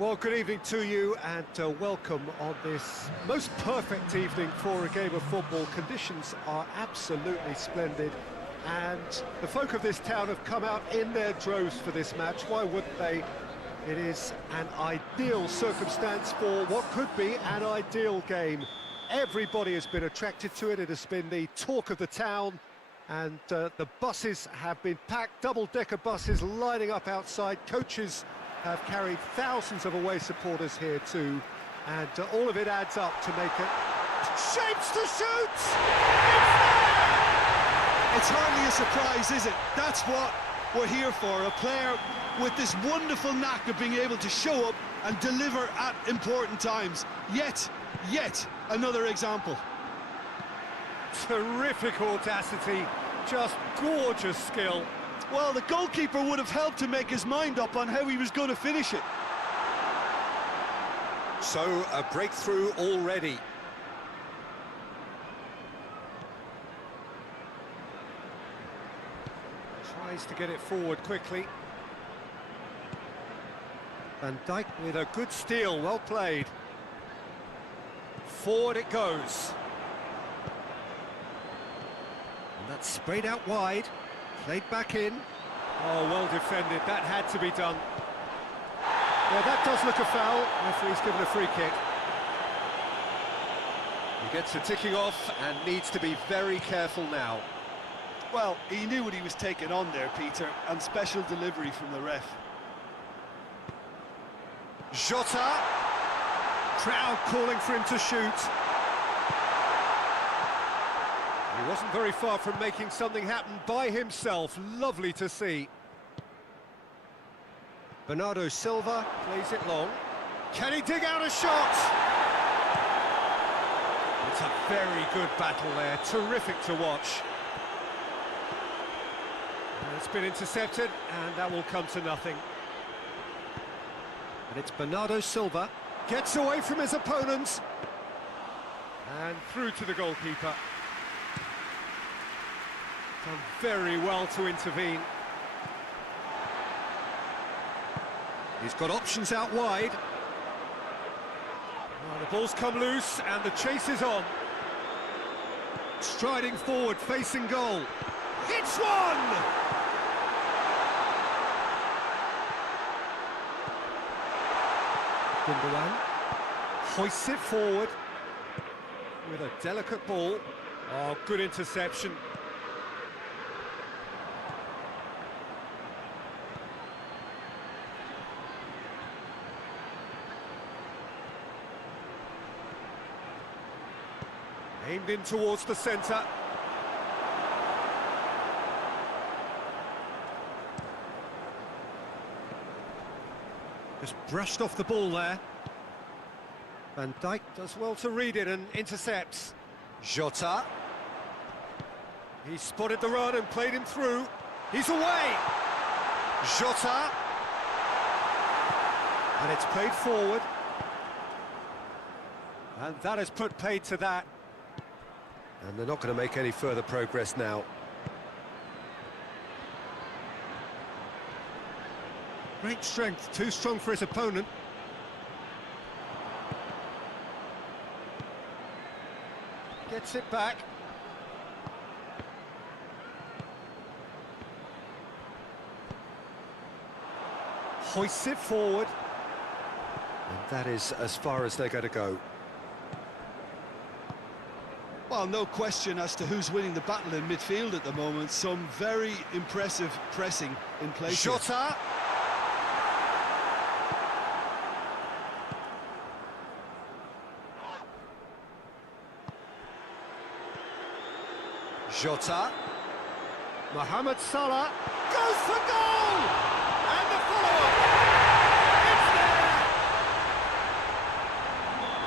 Well, good evening to you and welcome on this most perfect evening for a game of football. Conditions are absolutely splendid and the folk of this town have come out in their droves for this match. Why wouldn't they? It is an ideal circumstance for what could be an ideal game. Everybody has been attracted to it. It has been the talk of the town and the buses have been packed, double-decker buses lining up outside. Coaches have carried thousands of away supporters here too, and all of it adds up to make it shapes to shoot! It's hardly a surprise, is it? That's what we're here for, a player with this wonderful knack of being able to show up and deliver at important times. Yet another example. Terrific audacity, just gorgeous skill. Well, the goalkeeper would have helped to make his mind up on how he was going to finish it. So, a breakthrough already. Tries to get it forward quickly. Van Dijk with a good steal, well played. Forward it goes. And that's sprayed out wide. Played back in. Oh, well defended. That had to be done. Well, that does look a foul. Referee's given a free kick. He gets the ticking off and needs to be very careful now. Well, he knew what he was taking on there, Peter, and special delivery from the ref. Jota. Crowd calling for him to shoot. He wasn't very far from making something happen by himself. Lovely to see. Bernardo Silva plays it long. Can he dig out a shot? It's a very good battle there. Terrific to watch. And it's been intercepted, and that will come to nothing. And it's Bernardo Silva. Gets away from his opponents. And through to the goalkeeper. Done very well to intervene. He's got options out wide. Oh, the ball's come loose and the chase is on. Striding forward, facing goal. Hits one! Gundogan hoists it forward with a delicate ball. Oh, good interception. Aimed in towards the centre. Just brushed off the ball there. Van Dijk does well to read it and intercepts. Jota. He spotted the run and played him through. He's away! Jota. And it's played forward. And that has put paid to that. And they're not going to make any further progress now. Great strength, too strong for his opponent. Gets it back. Hoists it forward. And that is as far as they're going to go. Well, no question as to who's winning the battle in midfield at the moment. Some very impressive pressing in place. Jota. Jota. Mohamed Salah goes for goal! And the follow-up! It's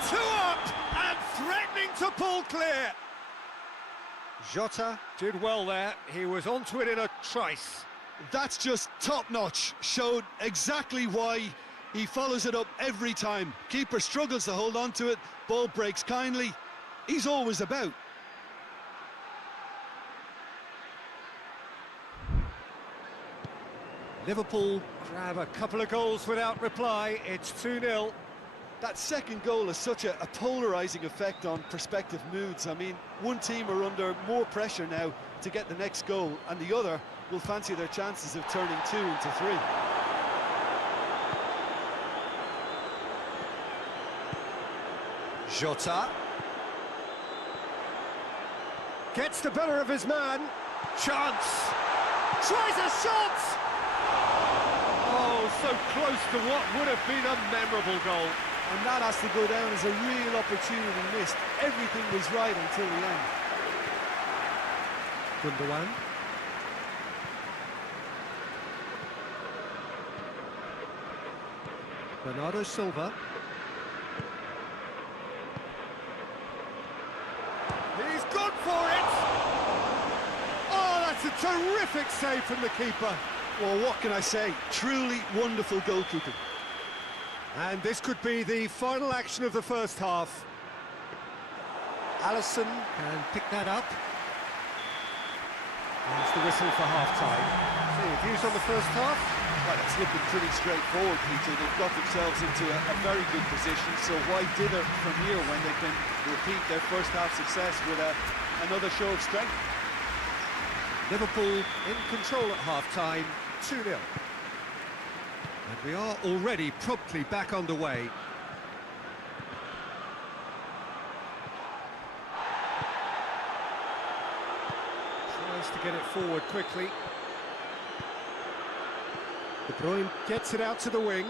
there! 2 up and threatening to pull clear. Jota did well there. He was onto it in a trice. That's just top-notch. Showed exactly why he follows it up every time. Keeper struggles to hold on to it. Ball breaks kindly. He's always about. Liverpool grab a couple of goals without reply. It's 2-0. That second goal has such a polarising effect on prospective moods. I mean, one team are under more pressure now to get the next goal, and the other will fancy their chances of turning 2 into 3. Jota gets the better of his man. Chance. Tries a shot! Oh, so close to what would have been a memorable goal. And that has to go down as a real opportunity missed. Everything was right until the end. Gundogan. Bernardo Silva. He's gone for it! Oh, that's a terrific save from the keeper. Well, what can I say? Truly wonderful goalkeeping. And this could be the final action of the first half. Alisson can pick that up. There's the whistle for half-time. So your views on the first half? Well, it's looking pretty straightforward, Peter. They've got themselves into a very good position, so why dither from here when they can repeat their first half success with another show of strength? Liverpool in control at half-time, 2-0. And we are already promptly back underway. Tries to get it forward quickly. De Bruyne gets it out to the wing.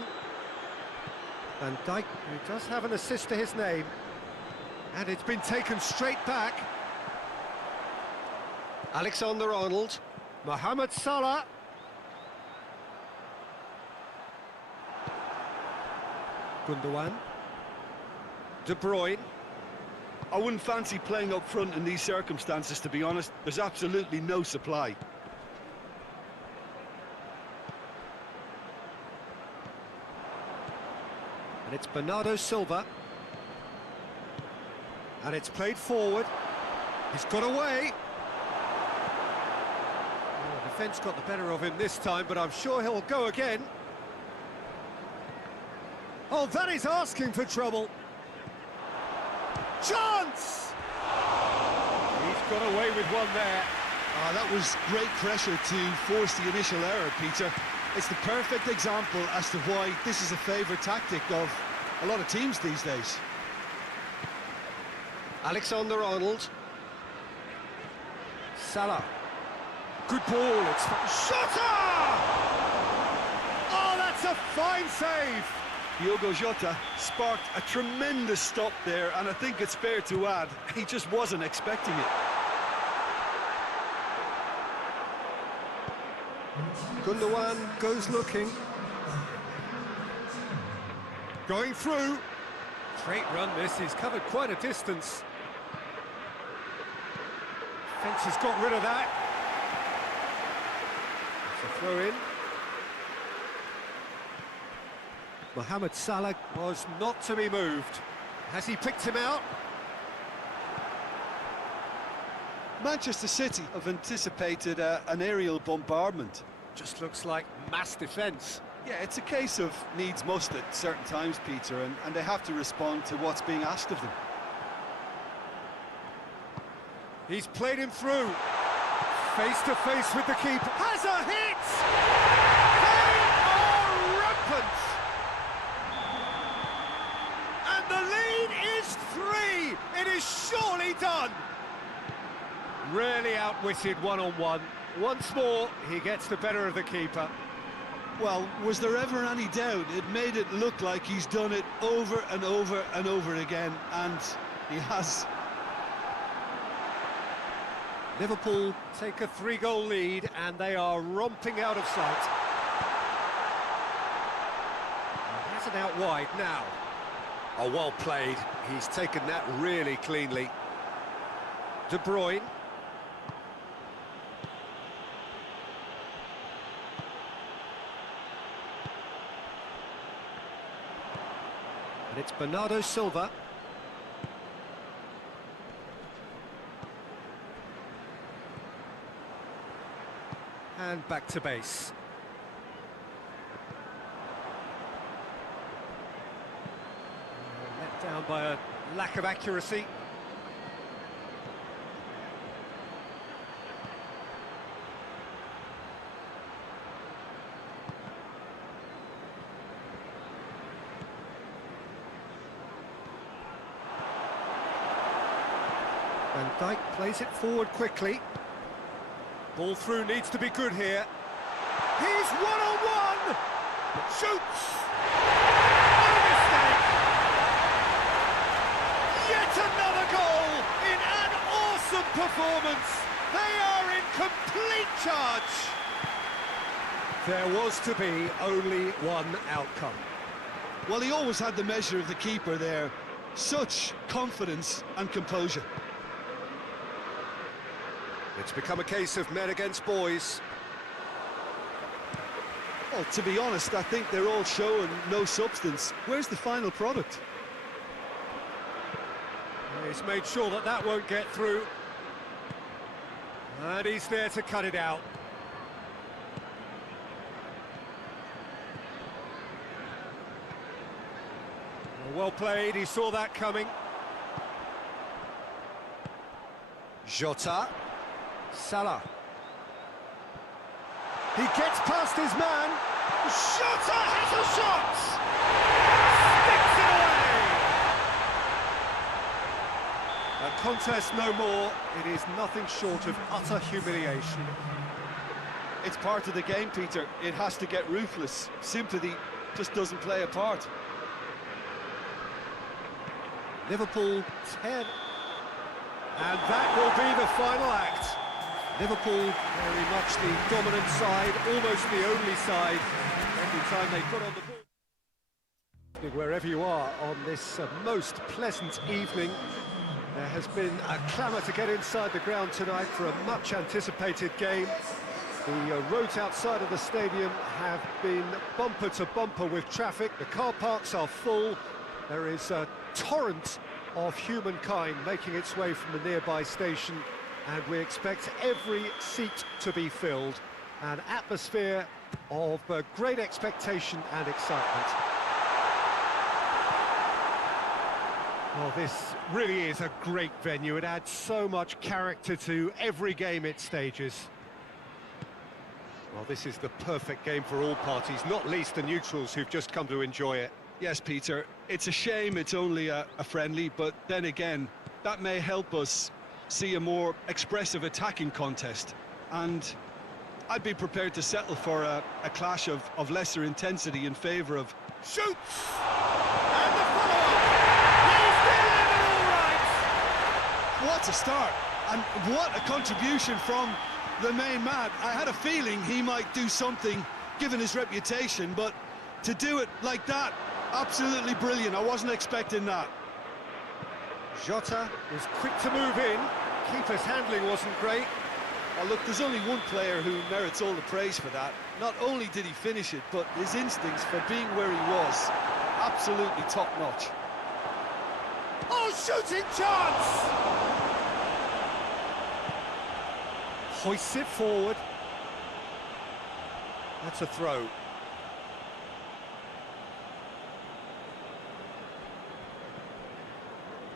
Van Dijk, who does have an assist to his name. And it's been taken straight back. Alexander-Arnold. Mohamed Salah. Gundogan. De Bruyne. I wouldn't fancy playing up front in these circumstances, to be honest. There's absolutely no supply. And it's Bernardo Silva. And it's played forward. He's got away. Oh, the defence got the better of him this time, but I'm sure he'll go again. Oh, that is asking for trouble. Chance! He's got away with one there. That was great pressure to force the initial error, Peter. It's the perfect example as to why this is a favourite tactic of a lot of teams these days. Alexander-Arnold. Salah. Good ball, it's... Jota! Oh, that's a fine save! Diogo Jota sparked a tremendous stop there, and I think it's fair to add, he just wasn't expecting it. Gundogan goes looking. Going through. Great run this, he's covered quite a distance. Fence has got rid of that. It's a throw in. Mohamed Salah was not to be moved. Has he picked him out? Manchester City have anticipated an aerial bombardment. Just looks like mass defence. Yeah, it's a case of needs must at certain times, Peter, and they have to respond to what's being asked of them. He's played him through. Face to face with the keeper. Has a hit! They are rampant! And the lead is 3! It is surely done! Really outwitted one-on-one. Once more, he gets the better of the keeper. Well, was there ever any doubt? It made it look like he's done it over and over and over again, and he has. Liverpool take a 3-goal lead, and they are romping out of sight. He has it out wide now. Oh, well played. He's taken that really cleanly. De Bruyne. And it's Bernardo Silva. And back to base. Down by a lack of accuracy. Van Dijk plays it forward quickly. Ball through needs to be good here. He's one-on-one! Shoots! No mistake! Yet another goal in an awesome performance! They are in complete charge! There was to be only one outcome. Well, he always had the measure of the keeper there. Such confidence and composure. It's become a case of men against boys. Well, to be honest, I think they're all showing no substance. Where's the final product? He's made sure that that won't get through. And he's there to cut it out. Well played, he saw that coming. Jota. Salah. He gets past his man. Jota has a shot! Sticks it away! A contest no more. It is nothing short of utter humiliation. It's part of the game, Peter. It has to get ruthless. Sympathy just doesn't play a part. Liverpool 10. And that will be the final act. Liverpool very much the dominant side, almost the only side every time they put on the ball. Wherever you are on this most pleasant evening, there has been a clamour to get inside the ground tonight for a much anticipated game. The roads outside of the stadium have been bumper to bumper with traffic. The car parks are full. There is a torrent of humankind making its way from the nearby station, and we expect every seat to be filled. An atmosphere of great expectation and excitement. Well, this really is a great venue. It adds so much character to every game it stages. Well, this is the perfect game for all parties, not least the neutrals who've just come to enjoy it. Yes, Peter, it's a shame it's only a friendly, but then again, that may help us see a more expressive attacking contest, and I'd be prepared to settle for a clash of lesser intensity in favour of... Shoots! And the follow-up! He's delivered all right! What a start, and what a contribution from the main man. I had a feeling he might do something, given his reputation, but to do it like that, absolutely brilliant. I wasn't expecting that. Jota was quick to move in. Keeper's handling wasn't great. Oh, look, there's only one player who merits all the praise for that. Not only did he finish it, but his instincts for being where he was, absolutely top-notch. Oh, shooting chance! Hoists it forward. That's a throw.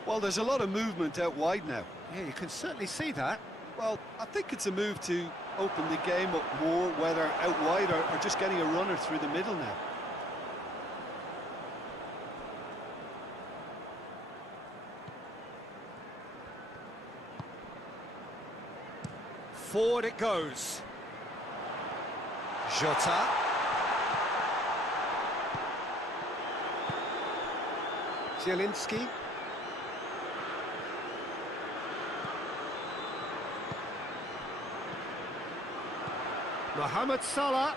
Well, there's a lot of movement out wide now. Yeah, you can certainly see that. Well, I think it's a move to open the game up more, whether out wide or just getting a runner through the middle now. Forward it goes. Jota. Zielinski. Mohamed Salah.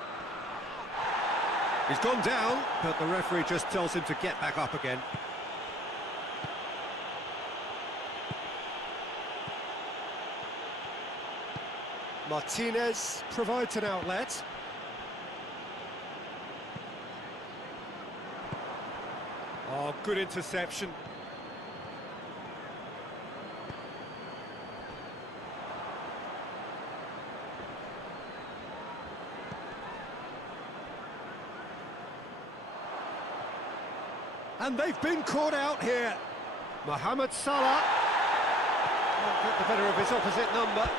He's gone down, but the referee just tells him to get back up again. Martinez provides an outlet. Oh, good interception. And they've been caught out here. Mohamed Salah won't get the better of his opposite number.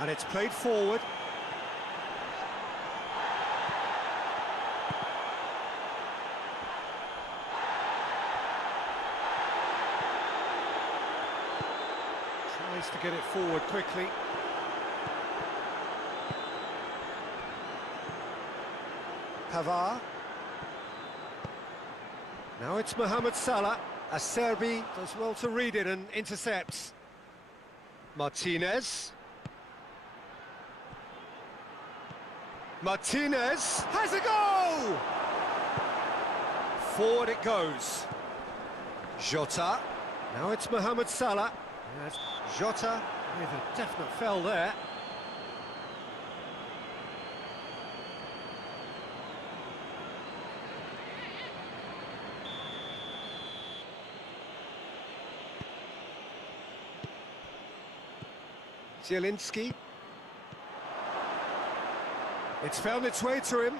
And it's played forward. Tries to get it forward quickly. Pavard. Now it's Mohamed Salah. Acerbi does well to read it and intercepts. Martinez. Martinez has a goal! Forward it goes. Jota. Now it's Mohamed Salah. Yes, Jota with a definite foul there. Zielinski. It's found its way to him.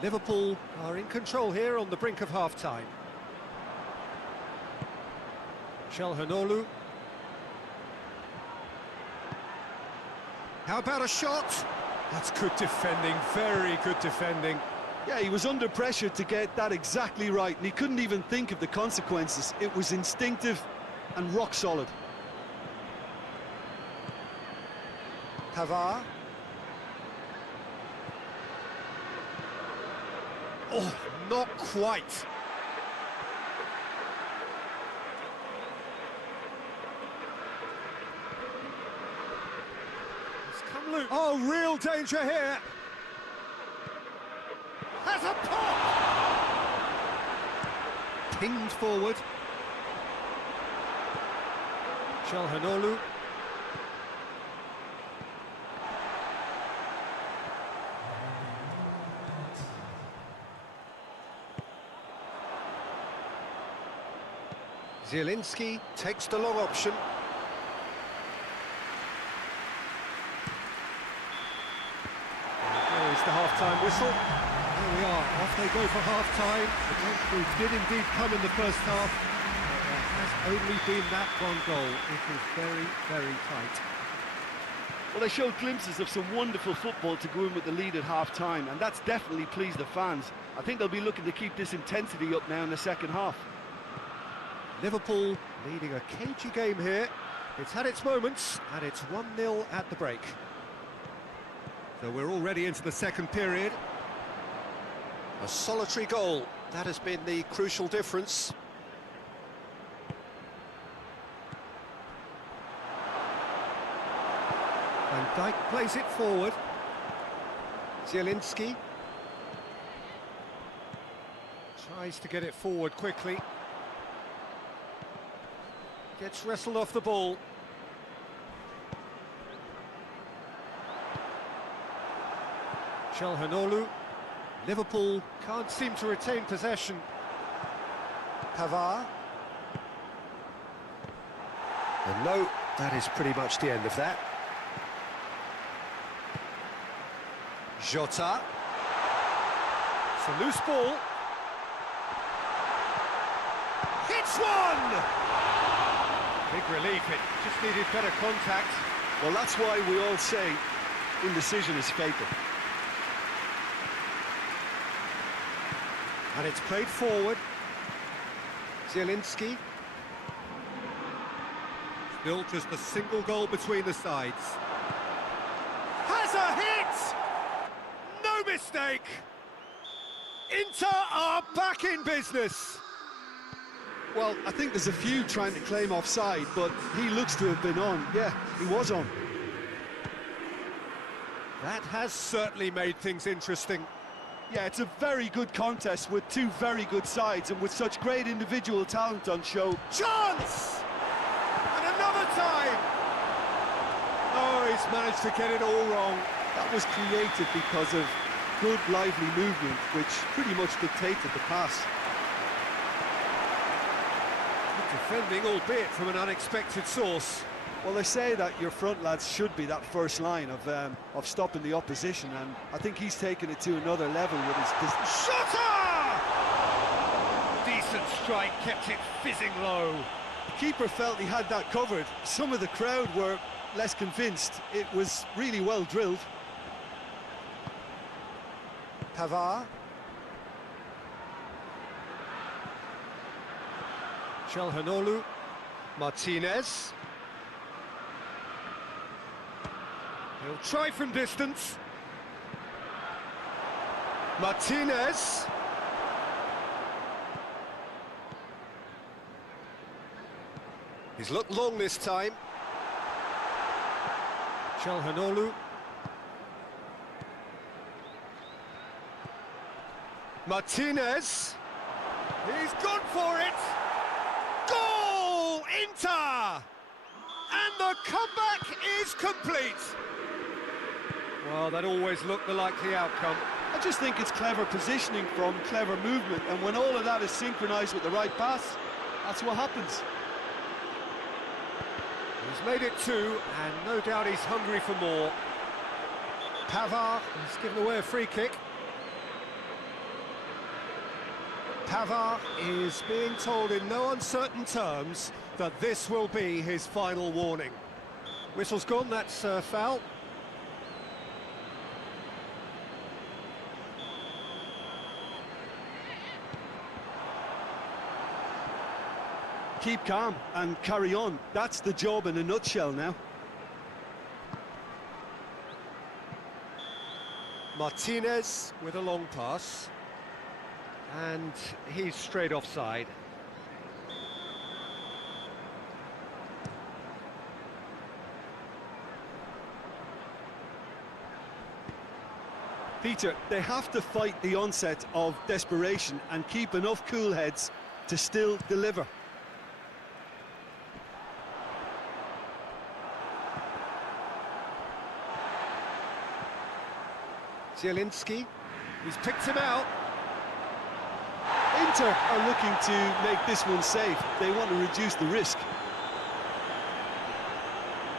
Liverpool are in control here on the brink of half-time. Çalhanoğlu. How about a shot? That's good defending, very good defending. Yeah, he was under pressure to get that exactly right, and he couldn't even think of the consequences. It was instinctive and rock solid. Pavard. Oh, not quite. It's come loose. Oh, real danger here. Has a pop! Pinged forward. Çalhanoğlu. Zielinski takes the long option. There is the half-time whistle. Here we are, off they go for half-time. The breakthrough did indeed come in the first half. There has only been that one goal. It was very, very tight. Well, they showed glimpses of some wonderful football to go in with the lead at half-time, and that's definitely pleased the fans. I think they'll be looking to keep this intensity up now in the second half. Liverpool leading a cagey game here. It's had its moments, and it's 1-0 at the break. So we're already into the second period. A solitary goal, that has been the crucial difference. Van Dijk plays it forward. Zielinski tries to get it forward quickly. Gets wrestled off the ball. Çalhanoğlu. Liverpool can't seem to retain possession. Pavard. And no, that is pretty much the end of that. Jota. It's a loose ball. Hits one! Big relief, it just needed better contact. Well, that's why we all say indecision is fatal. And it's played forward. Zielinski. Still just a single goal between the sides. Has a hit! No mistake! Inter are back in business. Well, I think there's a few trying to claim offside, but he looks to have been on. Yeah, he was on. That has certainly made things interesting. Yeah, it's a very good contest with two very good sides and with such great individual talent on show. Chance! And another time! Oh, he's managed to get it all wrong. That was created because of good, lively movement, which pretty much dictated the pass. Defending, albeit from an unexpected source. Well, they say that your front lads should be that first line of stopping the opposition, and I think he's taken it to another level with his... Shutter! Decent strike, kept it fizzing low. The keeper felt he had that covered. Some of the crowd were less convinced. It was really well drilled. Pavard. Çalhanoğlu, Martinez. He'll try from distance. Martinez. He's looked long this time. Çalhanoğlu. Martinez. He's gone for it. Goal! Inter! And the comeback is complete. Well, that always looked the likely outcome. I just think it's clever positioning from clever movement, and when all of that is synchronised with the right pass, that's what happens. He's made it two, and no doubt he's hungry for more. Pavard has given away a free kick. Pavard is being told in no uncertain terms that this will be his final warning. Whistle's gone, that's foul. Keep calm and carry on. That's the job in a nutshell now. Martinez with a long pass. And he's straight offside. Peter, they have to fight the onset of desperation and keep enough cool heads to still deliver. Zielinski, he's picked him out. Inter are looking to make this one safe. They want to reduce the risk.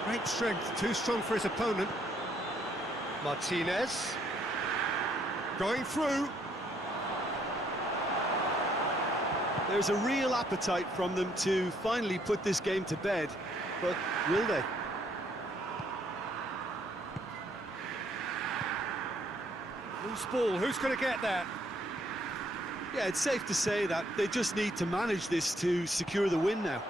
Great strength, too strong for his opponent. Martinez, going through. There's a real appetite from them to finally put this game to bed, but will they? Loose ball, who's going to get that? Yeah, it's safe to say that they just need to manage this to secure the win now.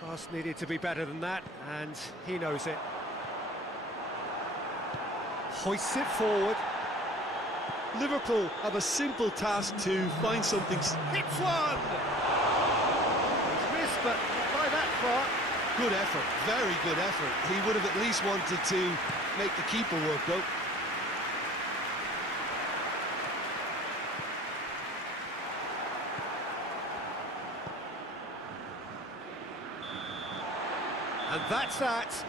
Pass needed to be better than that, and he knows it. Hoists it forward. Liverpool have a simple task to find something... Hits one! He's missed, but not by that far. Good effort, very good effort. He would have at least wanted to make the keeper work, though. And that's that.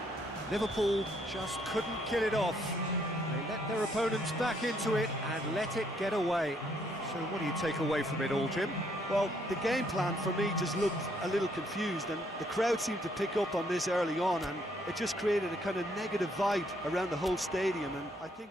Liverpool just couldn't kill it off. They let their opponents back into it and let it get away. So what do you take away from it all, Jim? Well, the game plan for me just looked a little confused, and the crowd seemed to pick up on this early on, and it just created a kind of negative vibe around the whole stadium, and I think...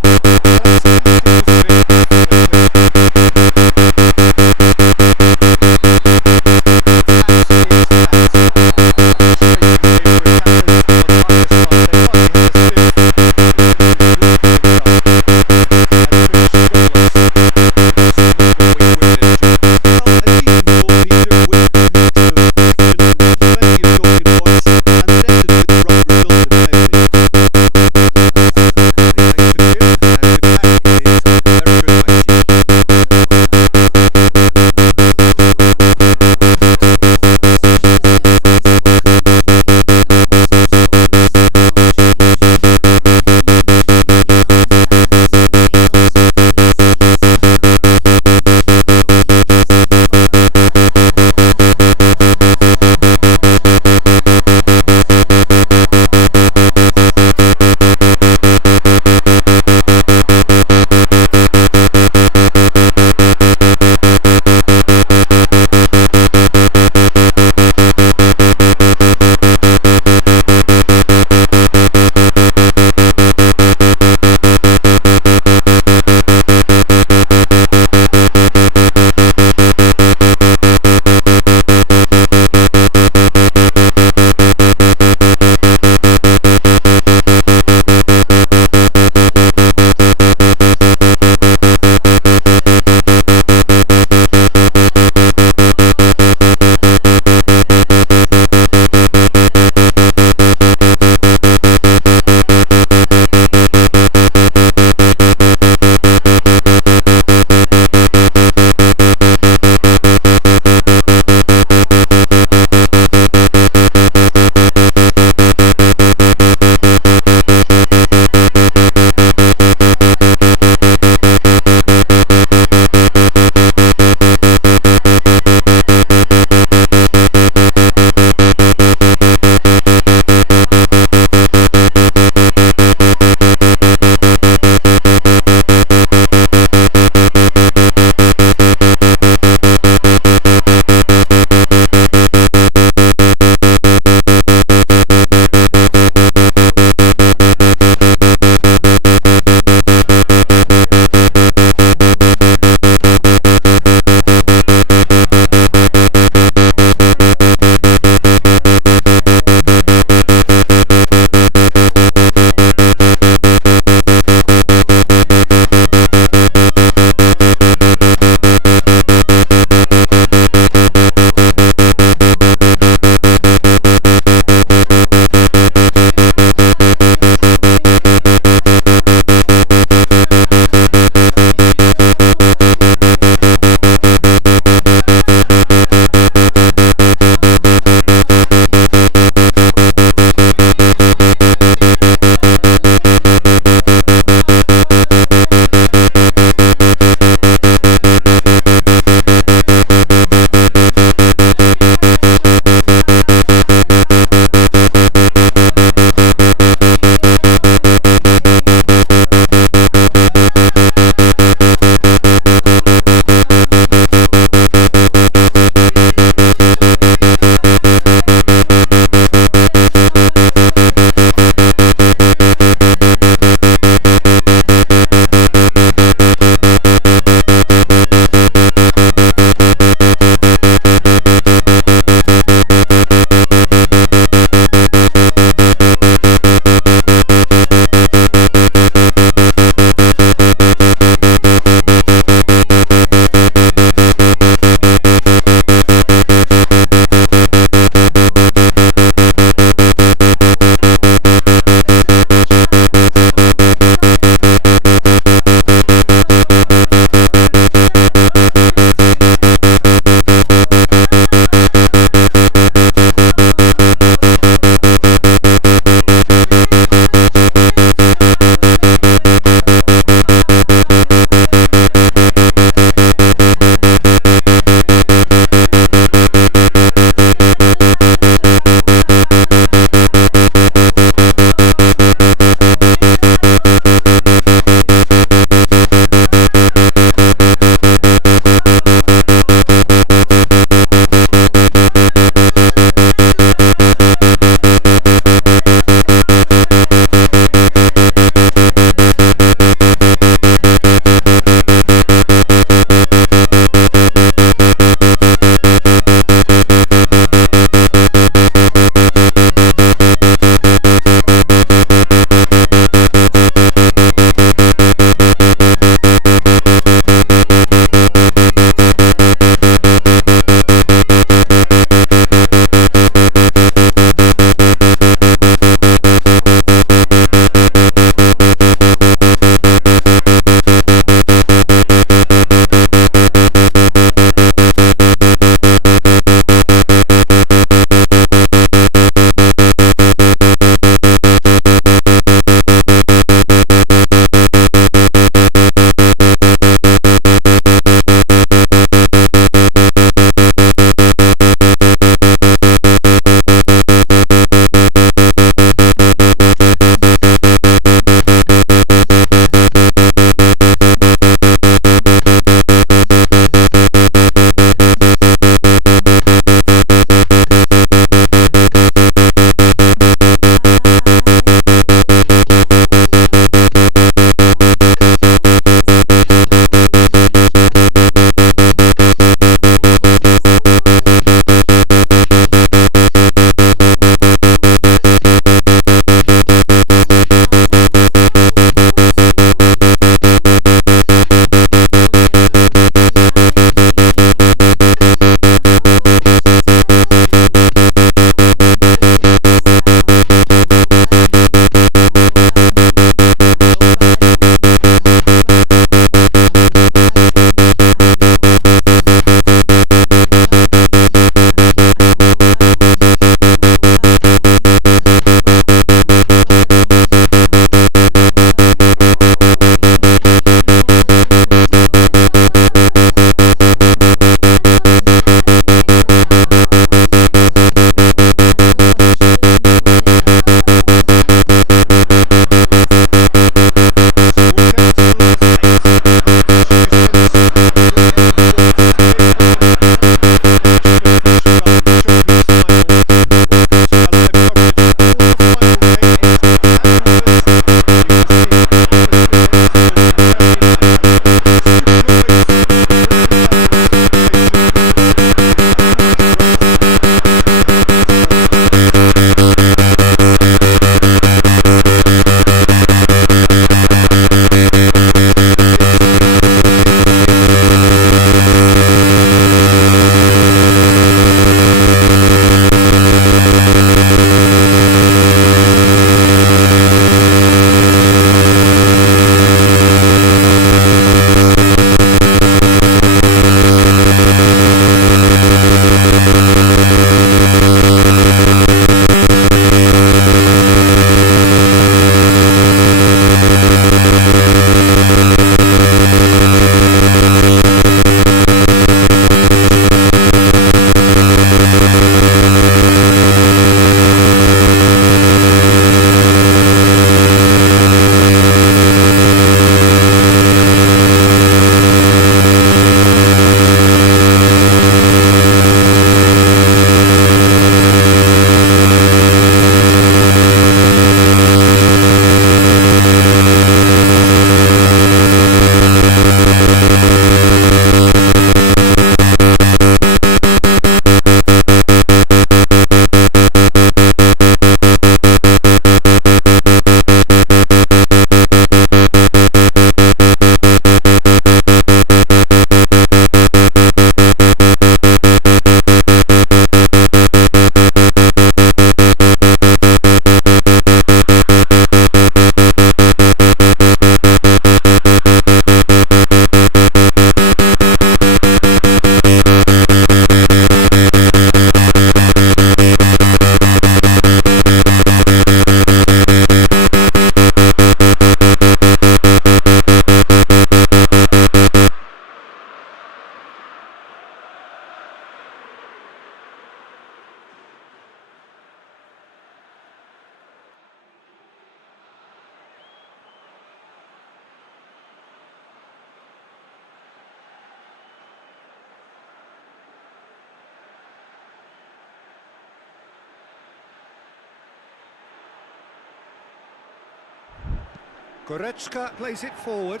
Goretzka plays it forward.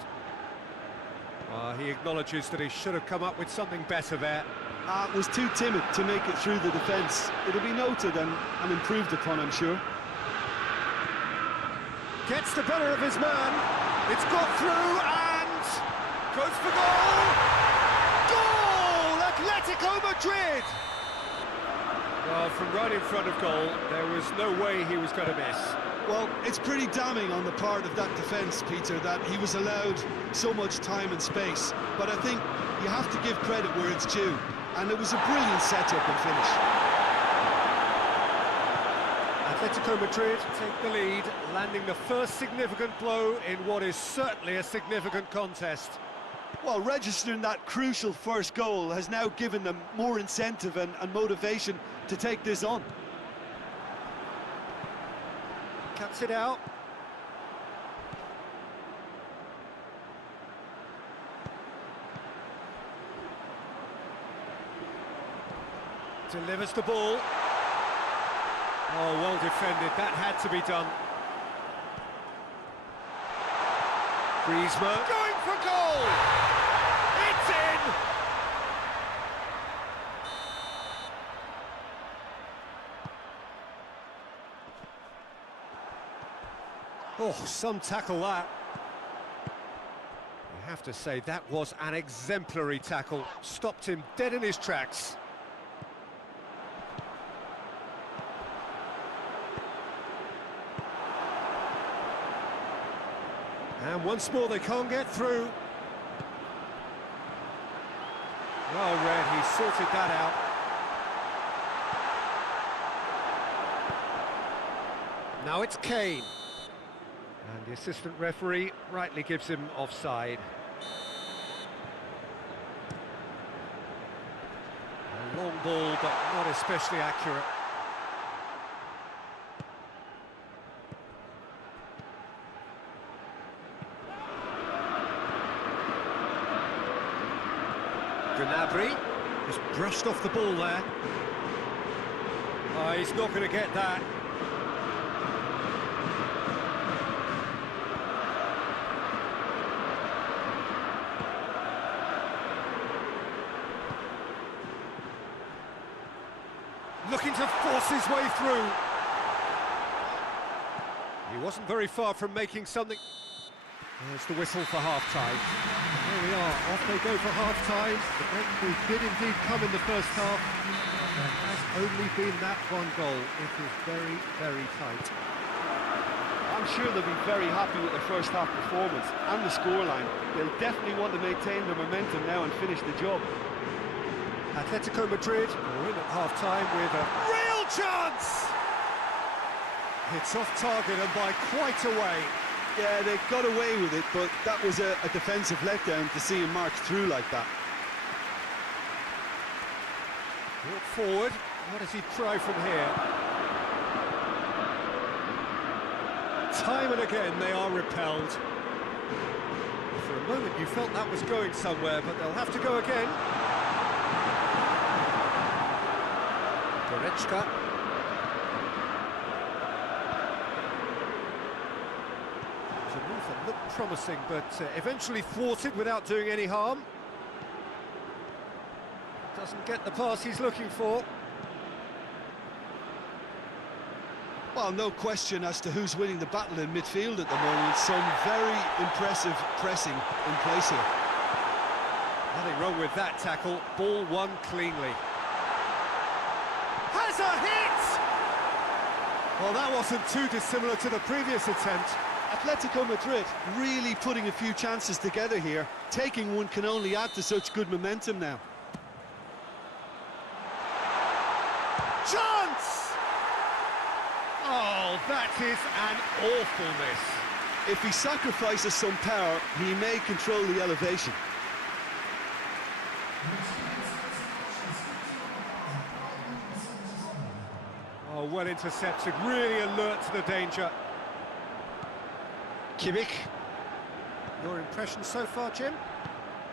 He acknowledges that he should have come up with something better there. Was too timid to make it through the defence. It'll be noted and improved upon, I'm sure. Gets the better of his man. It's got through and goes for goal. Goal! Atletico Madrid! Well, from right in front of goal, there was no way he was going to miss. Well, it's pretty damning on the part of that defence, Peter, that he was allowed so much time and space. But I think you have to give credit where it's due. And it was a brilliant setup and finish. Atletico Madrid take the lead, landing the first significant blow in what is certainly a significant contest. Well, registering that crucial first goal has now given them more incentive and motivation to take this on. Cuts it out. Delivers the ball. Oh, well defended. That had to be done. Griezmann going for goal! It's in! Oh, some tackle that. You have to say that was an exemplary tackle. Stopped him dead in his tracks. And once more they can't get through. Well read, he sorted that out. Now it's Kane. And the assistant referee rightly gives him offside. A long ball, but not especially accurate. Gnabry has brushed off the ball there. Oh, he's not going to get that. Looking to force his way through. He wasn't very far from making something. There's the whistle for half-time. There we are, off they go for half-time. The breakthrough did indeed come in the first half. There has only been that one goal. It is very, very tight. I'm sure they'll be very happy with their first half performance and the scoreline. They'll definitely want to maintain their momentum now and finish the job. Atletico Madrid are in at half-time with a real chance! It's off target and by quite a way. Yeah, they got away with it, but that was a defensive letdown to see him march through like that. Brought forward, what does he try from here? Time and again they are repelled. For a moment you felt that was going somewhere, but they'll have to go again. Goretzka. Looked promising, but eventually thwarted without doing any harm. Doesn't get the pass he's looking for. Well, no question as to who's winning the battle in midfield at the moment. Some very impressive pressing in place here. Nothing wrong with that tackle. Ball won cleanly. Has a hit! Well, that wasn't too dissimilar to the previous attempt. Atletico Madrid really putting a few chances together here. Taking one can only add to such good momentum now. Chance! Oh, that is an awful miss. If he sacrifices some power, he may control the elevation. Oh, well intercepted, really alert to the danger. Kimmich. Your impression so far, Jim?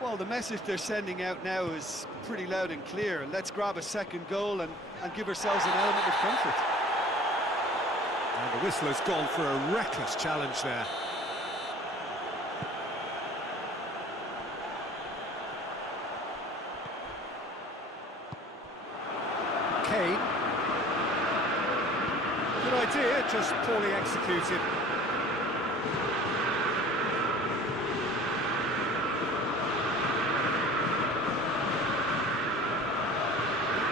Well, the message they're sending out now is pretty loud and clear. Let's grab a second goal and give ourselves an element of comfort. And the whistle has gone for a reckless challenge there. executed.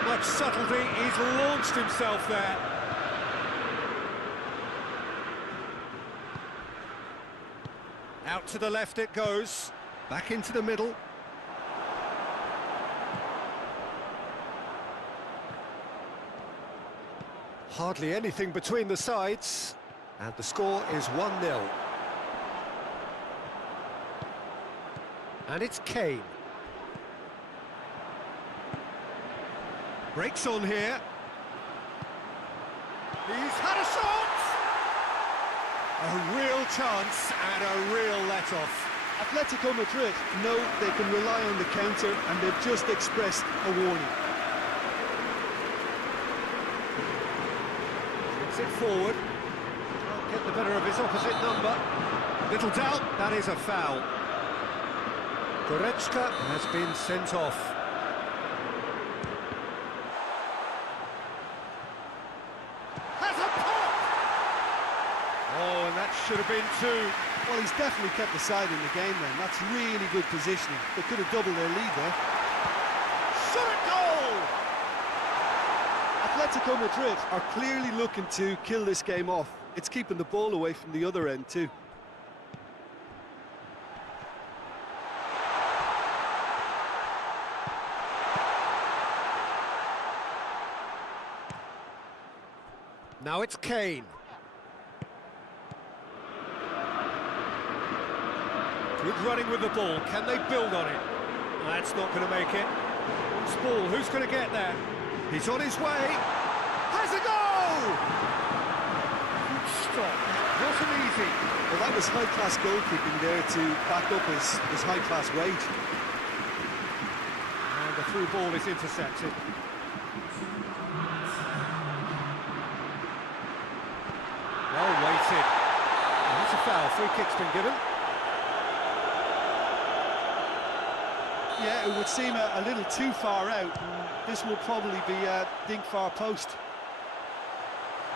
Much subtlety, he's launched himself there. Out to the left it goes, back into the middle. Hardly anything between the sides, and the score is 1-0. And it's Kane. Breaks on here. He's had a shot! A real chance and a real let-off. Atletico Madrid know they can rely on the counter, and they've just expressed a warning. Takes it forward. Can't get the better of his opposite number. Little doubt, that is a foul. Goretzka has been sent off. Oh, and that should have been two. Well, he's definitely kept the side in the game then. That's really good positioning. They could have doubled their lead there. Shot at goal! Atletico Madrid are clearly looking to kill this game off. It's keeping the ball away from the other end too. Now it's Kane. Good running with the ball. Can they build on it? That's not going to make it. Loose ball. Who's going to get there? He's on his way. Has a goal! Good stop. Wasn't easy. Well, that was high-class goalkeeping there to back up his high-class wage. And the through ball is intercepted. Well weighted. And that's a foul. Free kick's been given. Yeah, it would seem a little too far out. This will probably be a dink far post.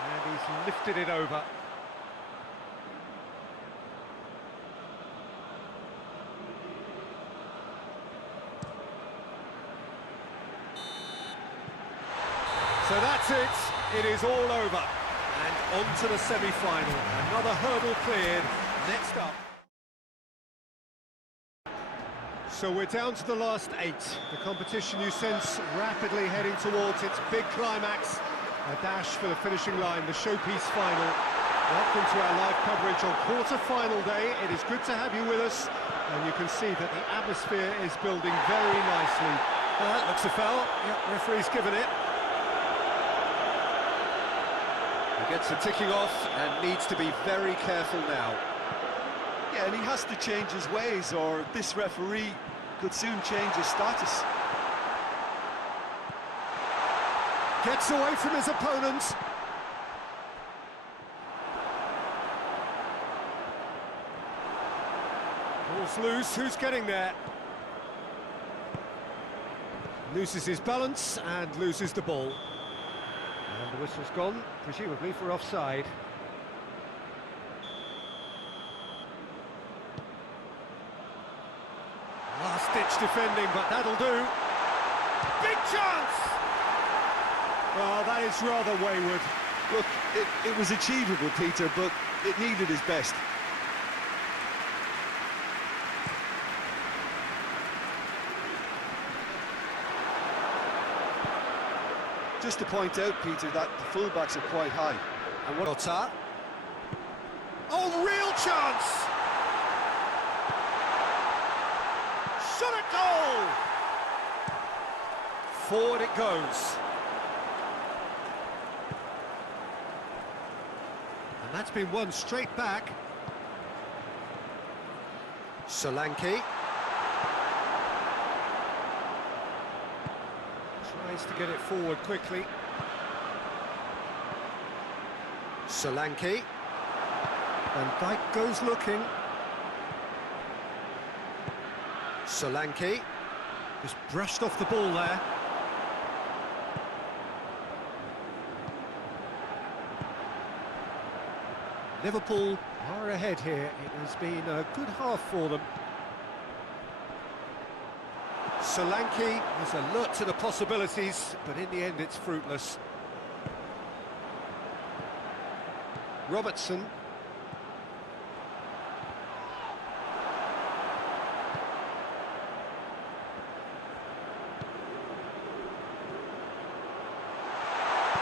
And he's lifted it over. So that's it. It is all over. And on to the semi-final. Another hurdle cleared. Next up. So we're down to the last 8. The competition, you sense, rapidly heading towards its big climax. A dash for the finishing line, the showpiece final. Welcome to our live coverage on quarter-final day. It is good to have you with us, and you can see that the atmosphere is building very nicely. Well, that looks a foul. Yep, referee's given it. He gets the ticking off and needs to be very careful now. Yeah, and he has to change his ways, or this referee could soon change his status. Gets away from his opponent. Ball's loose, who's getting there? Loses his balance and loses the ball. And the whistle's gone, presumably for offside. Last-ditch defending, but that'll do. Big chance! Well, that is rather wayward. Look, it was achievable, Peter, but it needed his best. Just to point out, Peter, that the fullbacks are quite high. And what? Oh, real chance! Shot at goal! Forward it goes. And that's been won straight back. Solanke. Tries to get it forward quickly. Solanke. Van Dijk goes looking. Solanke. Just brushed off the ball there. Liverpool are ahead here. It has been a good half for them. Solanke is alert to the possibilities, but in the end it's fruitless. Robertson.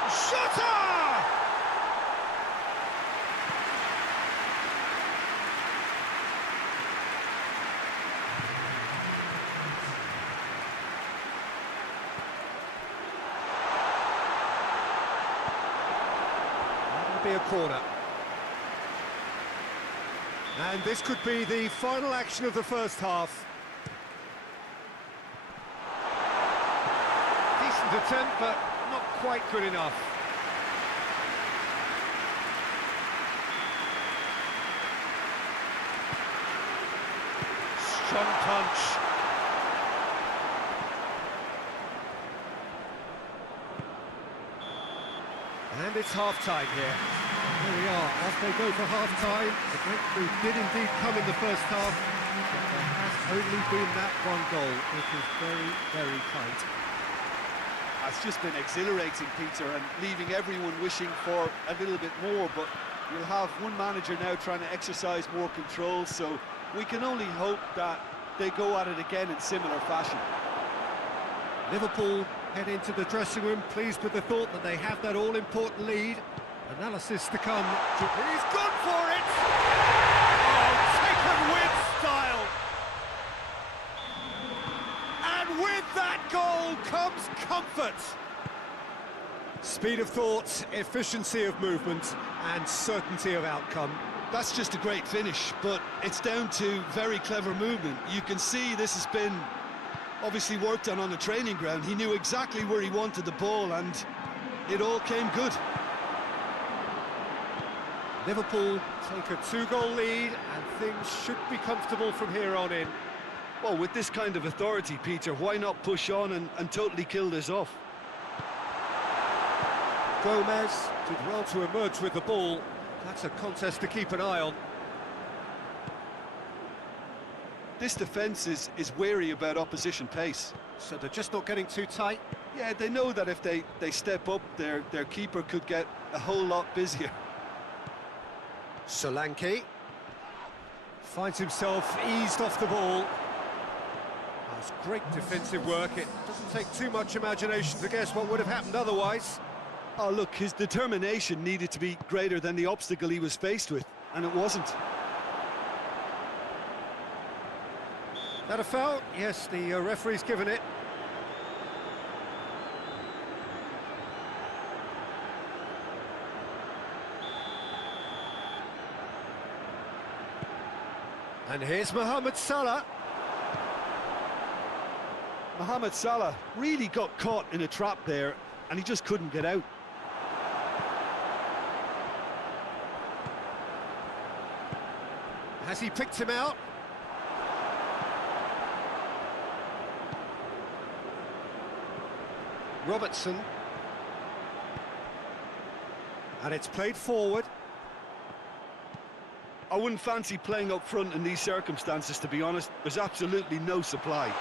Shooter! That'll be a corner. And this could be the final action of the first half. Decent attempt, but not quite good enough. Strong punch. And it's half-time here. Here we are, off they go for half-time. The breakthrough did indeed come in the first half, but there has only been that one goal. It is very, very tight. It's just been exhilarating, Peter, and leaving everyone wishing for a little bit more, but you'll have one manager now trying to exercise more control, so we can only hope that they go at it again in similar fashion. Liverpool head into the dressing room, pleased with the thought that they have that all-important lead. Analysis to come. He's gone for it! Oh, taken with style! And with that goal comes comfort! Speed of thought, efficiency of movement, and certainty of outcome. That's just a great finish, but it's down to very clever movement. You can see this has been obviously worked on the training ground. He knew exactly where he wanted the ball, and it all came good. Liverpool take a 2-goal lead, and things should be comfortable from here on in. Well, with this kind of authority, Peter, why not push on and totally kill this off? Gomez did well to emerge with the ball. That's a contest to keep an eye on. This defence is wary about opposition pace. So they're just not getting too tight? Yeah, they know that if they step up, their keeper could get a whole lot busier. Solanke finds himself eased off the ball. That's great defensive work. It doesn't take too much imagination to guess what would have happened otherwise. Oh, look, his determination needed to be greater than the obstacle he was faced with, and it wasn't. That a foul? Yes, the referee's given it. And here's Mohamed Salah. Mohamed Salah really got caught in a trap there, and he just couldn't get out. Has he picked him out? Robertson. And it's played forward. I wouldn't fancy playing up front in these circumstances, to be honest. There's absolutely no supply.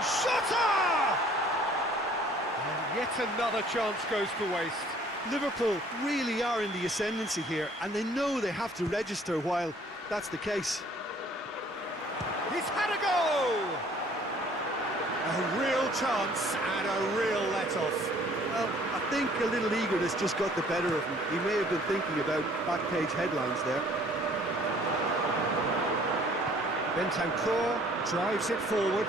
Shooter! And yet another chance goes to waste. Liverpool really are in the ascendancy here, and they know they have to register while that's the case. He's had a go! A real chance and a real let-off. Well, I think a little eagerness just got the better of him. He may have been thinking about back-page headlines there. Bentancur drives it forward.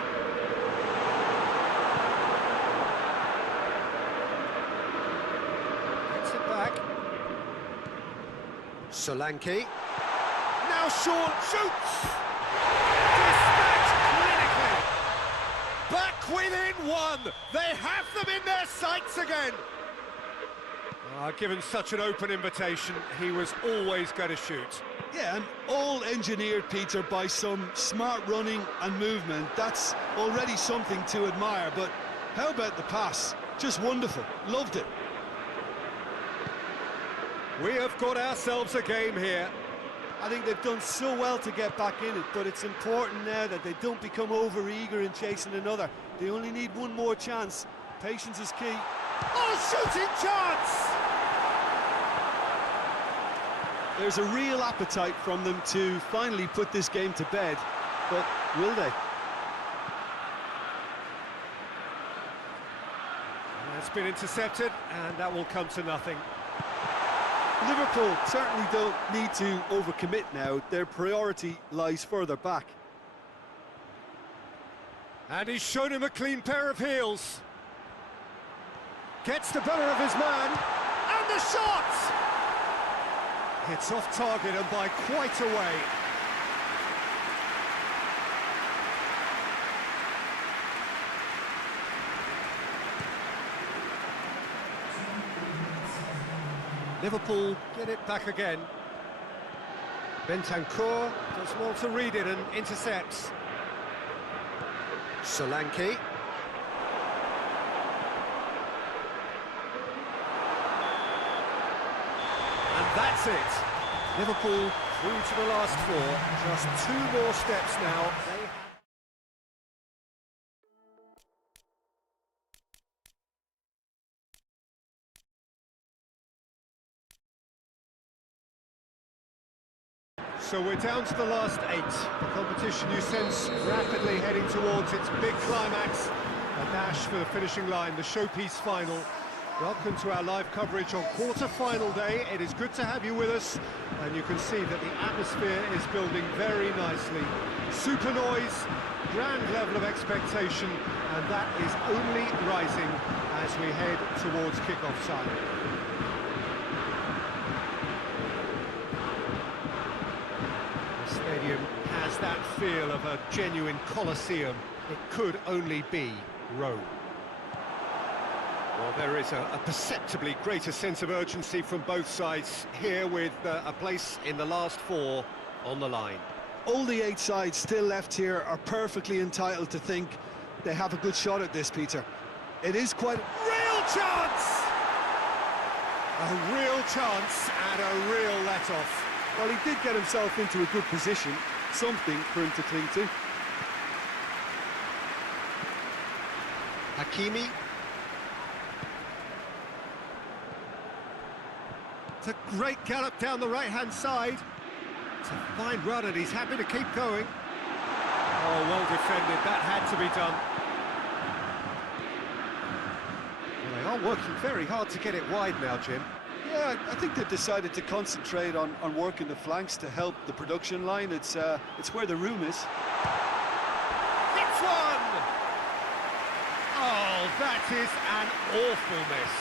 Gets it back. Solanke. Now Shaw shoots! Dispatched clinically! Back within one! They have them in their sights again! Given such an open invitation, he was always going to shoot. Yeah, and all engineered, Peter, by some smart running and movement. That's already something to admire, but how about the pass? Just wonderful. Loved it. We have got ourselves a game here. I think they've done so well to get back in it, but it's important now that they don't become over-eager in chasing another. They only need one more chance. Patience is key. Oh, shooting chance! There's a real appetite from them to finally put this game to bed, but will they? It's been intercepted, and that will come to nothing. Liverpool certainly don't need to overcommit now. Their priority lies further back. And he's shown him a clean pair of heels. Gets the better of his man, and the shot! It's off target and by quite a way. Liverpool get it back again. Bentancur does well to read it and intercepts. Solanke. And that's it. Liverpool through to the last four. Just 2 more steps now. So we're down to the last 8. The competition, you sense, rapidly heading towards its big climax. A dash for the finishing line, the showpiece final. Welcome to our live coverage on quarter-final day. It is good to have you with us, and you can see that the atmosphere is building very nicely. Super noise, grand level of expectation, and that is only rising as we head towards kick-off time. Stadium has that feel of a genuine Colosseum. It could only be Rome. Well, there is a perceptibly greater sense of urgency from both sides here, with a place in the last 4 on the line. All the 8 sides still left here are perfectly entitled to think they have a good shot at this, Peter. It is quite real chance! A real chance and a real let-off. Well, he did get himself into a good position, something for him to cling to. Hakimi. It's a great gallop down the right-hand side. It's a fine run and he's happy to keep going. Oh, well defended, that had to be done. Well, they are working very hard to get it wide now, Jim. Yeah, I think they've decided to concentrate on working the flanks to help the production line. It's where the room is. It's one! Oh, that is an awful miss.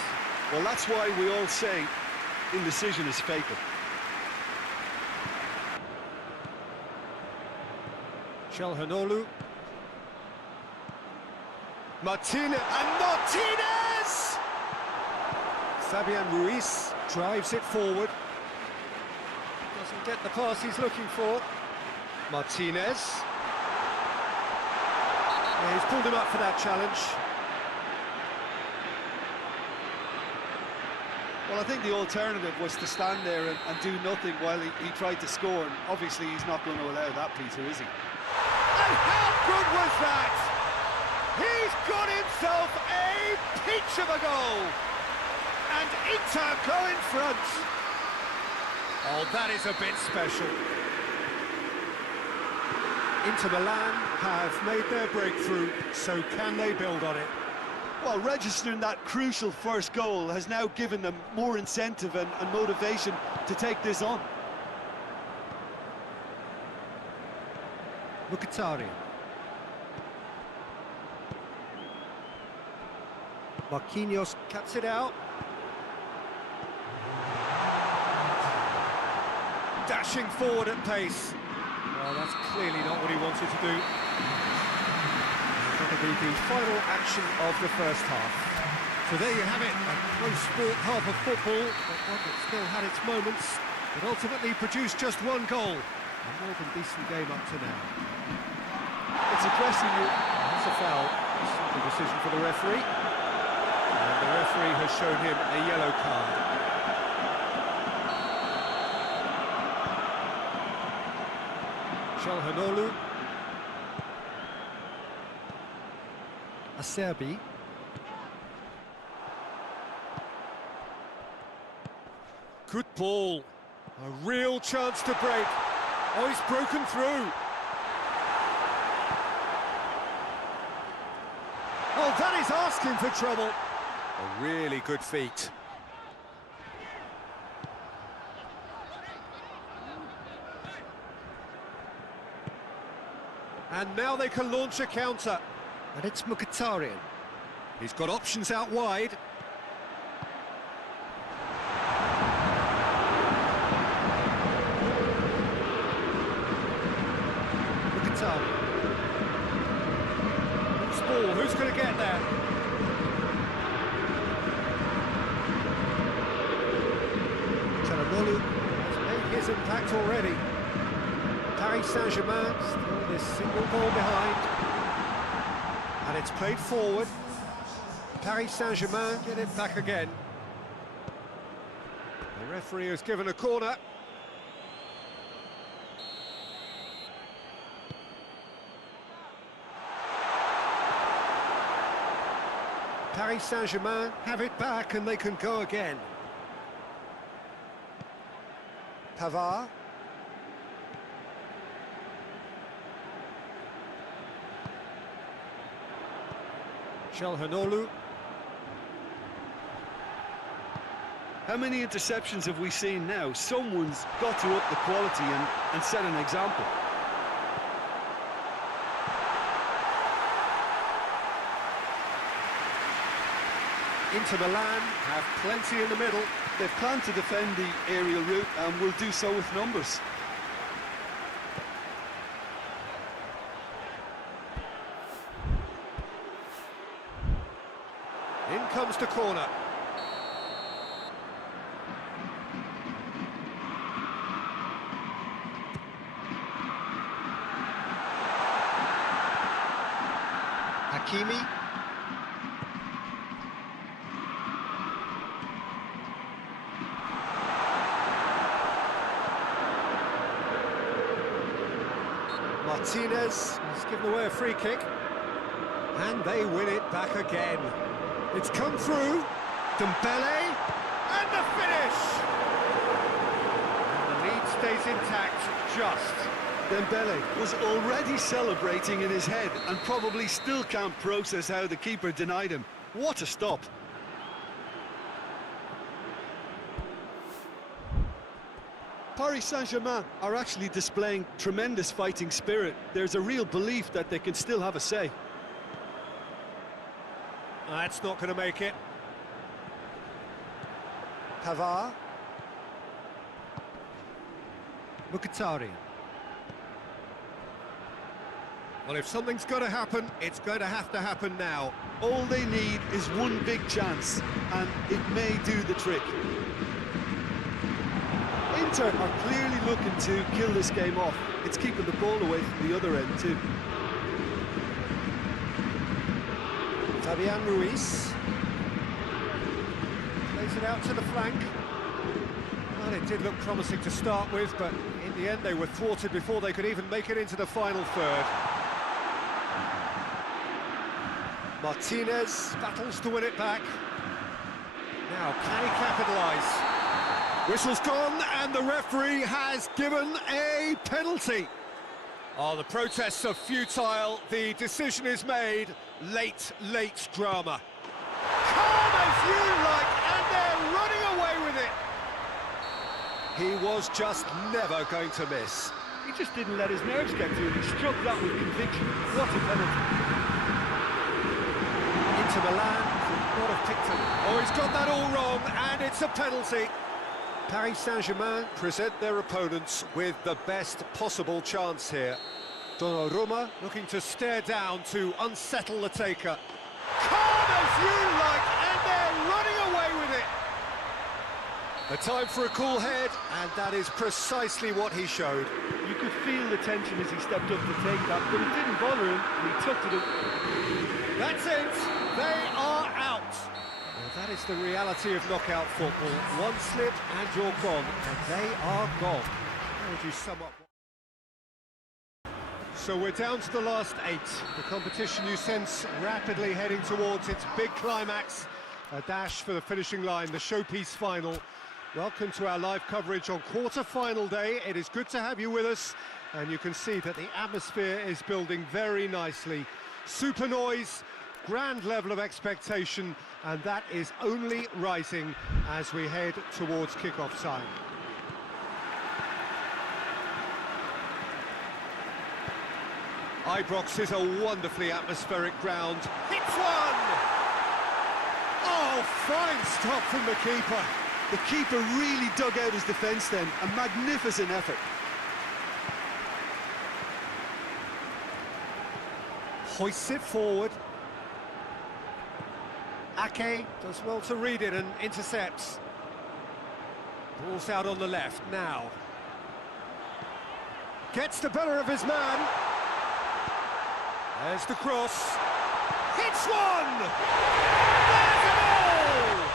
Well, that's why we all say indecision is fatal. Chelhanoglu. Martinez, and Martinez! Fabian Ruiz drives it forward. Doesn't get the pass he's looking for. Martinez. Yeah, he's pulled him up for that challenge. Well, I think the alternative was to stand there and do nothing while he tried to score. And obviously, he's not going to allow that, Peter, is he? And how good was that? He's got himself a peach of a goal. And Inter go in front. Oh, that is a bit special. Inter Milan have made their breakthrough, so can they build on it? Well, registering that crucial first goal has now given them more incentive and motivation to take this on. Mkhitaryan. Marquinhos cuts it out. Dashing forward at pace. Well, that's clearly not what he wanted to do. Probably the final action of the first half. So there you have it, a close-fought half of football, but one that still had its moments, but ultimately produced just 1 goal. A more than decent game up to now. It's addressing you. That's a foul. Simple decision for the referee. And the referee has shown him a yellow card. Çalhanoğlu. Acerbi. Good ball. A real chance to break. Oh, he's broken through. Oh, that is asking for trouble. A really good feat. And now they can launch a counter. And it's Mkhitaryan. He's got options out wide. Mkhitaryan. Loose ball, who's going to get there? Çalhanoğlu has made his impact already. Paris Saint-Germain still this single ball behind. And it's played forward. Paris Saint-Germain get it back again. The referee has given a corner. Paris Saint-Germain have it back and they can go again. Pavard. Çalhanoğlu. How many interceptions have we seen now? Someone's got to up the quality and set an example. Inter Milan have plenty in the middle. They've planned to defend the aerial route and will do so with numbers. In comes the corner. Hakimi. Martinez has given away a free kick. And they win it back again. It's come through. Dembele. And the finish! And the lead stays intact, just. Dembele was already celebrating in his head and probably still can't process how the keeper denied him. What a stop. Paris Saint-Germain are actually displaying tremendous fighting spirit. There's a real belief that they can still have a say. That's not going to make it. Pavard. Mkhitaryan. Well, if something's going to happen, it's going to happen now. All they need is one big chance, and it may do the trick. Inter are clearly looking to kill this game off. It's keeping the ball away from the other end too. Fabian Ruiz plays it out to the flank. Well, it did look promising to start with, but in the end they were thwarted before they could even make it into the final third. Martinez battles to win it back. Now, can he capitalise? Whistle's gone, and the referee has given a penalty. Oh, the protests are futile. The decision is made. Late drama. Calm as you like, and they're running away with it. He was just never going to miss. He just didn't let his nerves get to him. He struck that with conviction. What a penalty. Inter Milan could not have picked him. Oh, he's got that all wrong, and it's a penalty. Paris Saint-Germain present their opponents with the best possible chance here. Donnarumma looking to stare down to unsettle the taker. Calm as you like, and they're running away with it. A time for a cool head, and that is precisely what he showed. You could feel the tension as he stepped up to take that, but it didn't bother him, and he took to it. That's it. They are out. Well, that is the reality of knockout football. One slip and you're gone, and they are gone. How would you sum up? So we're down to the last 8. The competition, you sense, rapidly heading towards its big climax. A dash for the finishing line, the showpiece final. Welcome to our live coverage on quarter-final day. It is good to have you with us, and you can see that the atmosphere is building very nicely. Super noise, grand level of expectation, and that is only rising as we head towards kick-off time. Ibrox is a wonderfully atmospheric ground. Hits one! Oh, fine stop from the keeper. The keeper really dug out his defence then. A magnificent effort. Hoists it forward. Ake does well to read it and intercepts. Ball's out on the left now. Gets the better of his man. There's the cross. Hits one! There's a goal!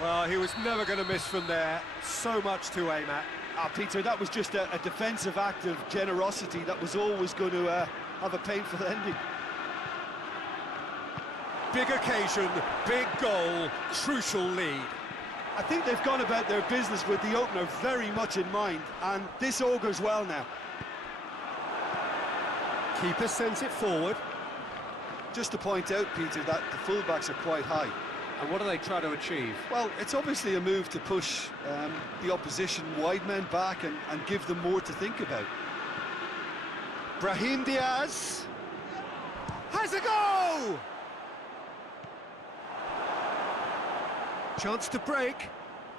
Well, he was never going to miss from there. So much to aim at. Peter, that was just a defensive act of generosity that was always going to have a painful ending. Big occasion, big goal, crucial lead. I think they've gone about their business with the opener very much in mind, and this augurs well now. Keeper sends it forward. Just to point out, Peter, that the fullbacks are quite high. And what do they try to achieve? Well, it's obviously a move to push the opposition wide men back and give them more to think about. Brahim Diaz has a go! Chance to break,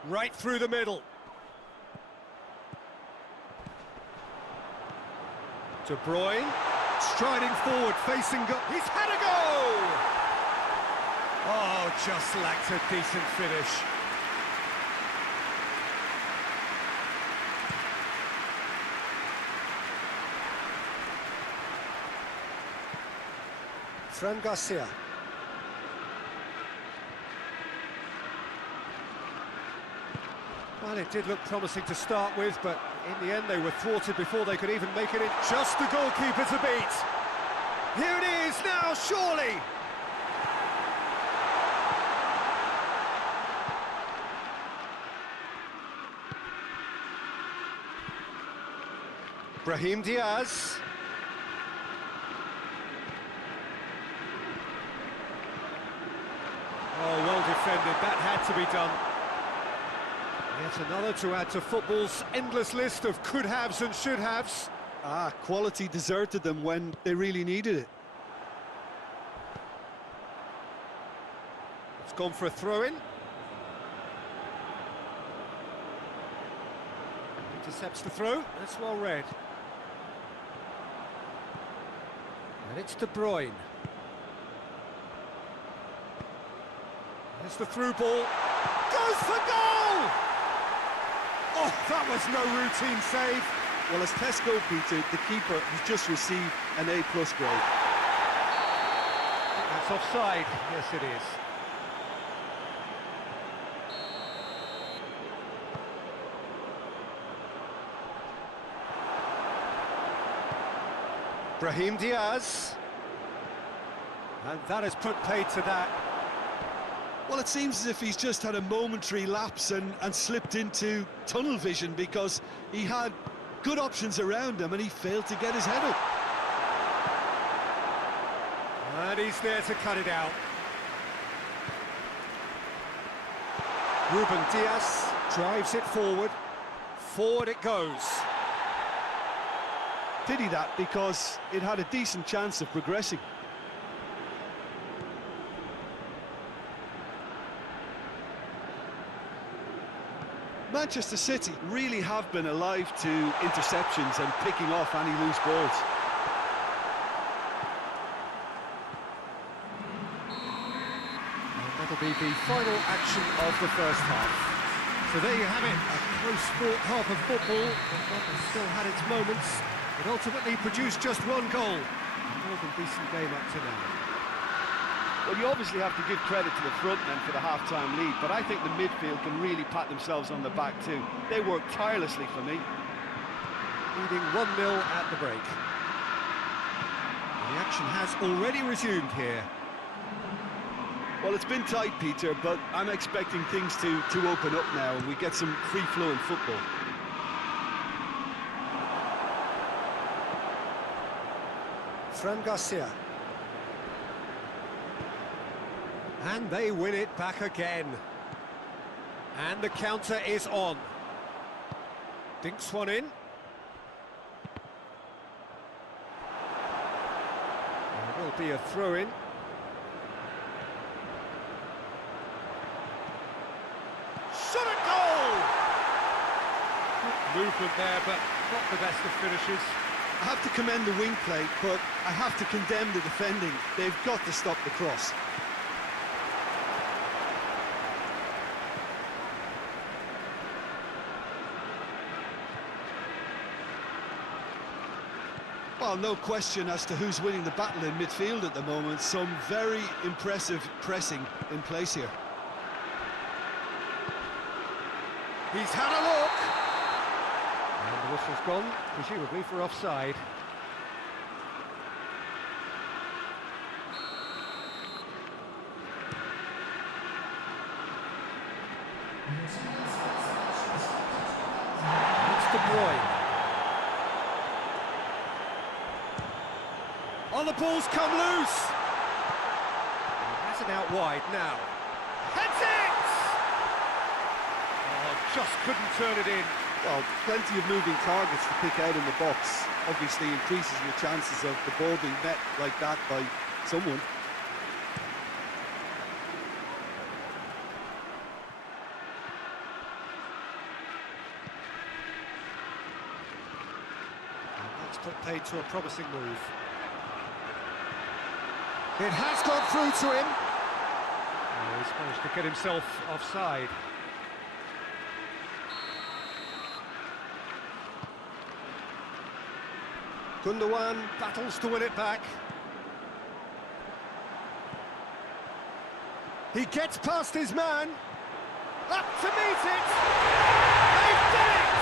right through the middle. De Bruyne, striding forward, facing goal. He's had a go! Oh, just lacked a decent finish. Fran Garcia. Well, it did look promising to start with, but in the end they were thwarted before they could even make it in. Just the goalkeeper to beat. Here it is now, surely. Brahim Diaz. Oh, well defended. That had to be done. Yet another to add to football's endless list of could-haves and should-haves. Quality deserted them when they really needed it. It's gone for a throw-in. Intercepts the throw. That's well read. And it's De Bruyne. There's the through ball. Goes for goal! Oh, that was no routine save. Well, as Tesco, Peter, the keeper has just received an A+ grade. That's offside. Yes, it is. Brahim Diaz. And that has put paid to that. Well, it seems as if he's just had a momentary lapse and slipped into tunnel vision, because he had good options around him and he failed to get his head up. And he's there to cut it out. Ruben Diaz drives it forward. Forward it goes. Pity that, because it had a decent chance of progressing. Manchester City really have been alive to interceptions and picking off any loose balls. And that'll be the final action of the first half. So there you have it, a close-fought half of football, but one that still had its moments. It ultimately produced just one goal. A more than decent game up to now. Well, you obviously have to give credit to the front men for the half-time lead, but I think the midfield can really pat themselves on the back too. They worked tirelessly for me. leading 1-0 at the break. The action has already resumed here. Well, it's been tight, Peter, but I'm expecting things to open up now and we get some free-flowing football. Fran Garcia. And they win it back again. And the counter is on. Dinks one in. There will be a throw-in. Shot at goal! Good movement there, but not the best of finishes. I have to commend the wing play, but I have to condemn the defending. They've got to stop the cross. Well, no question as to who's winning the battle in midfield at the moment. Some very impressive pressing in place here. He's had a look! And the whistle's gone, presumably for offside. It's De Bruyne. Oh, the ball's come loose! He has it out wide now. Heads it! Oh, just couldn't turn it in. Well, plenty of moving targets to pick out in the box. Obviously increases your chances of the ball being met like that by someone. And that's put paid to a promising move. It has gone through to him. Oh, he's managed to get himself offside. Gundogan battles to win it back. He gets past his man. Up to meet it. They've done it!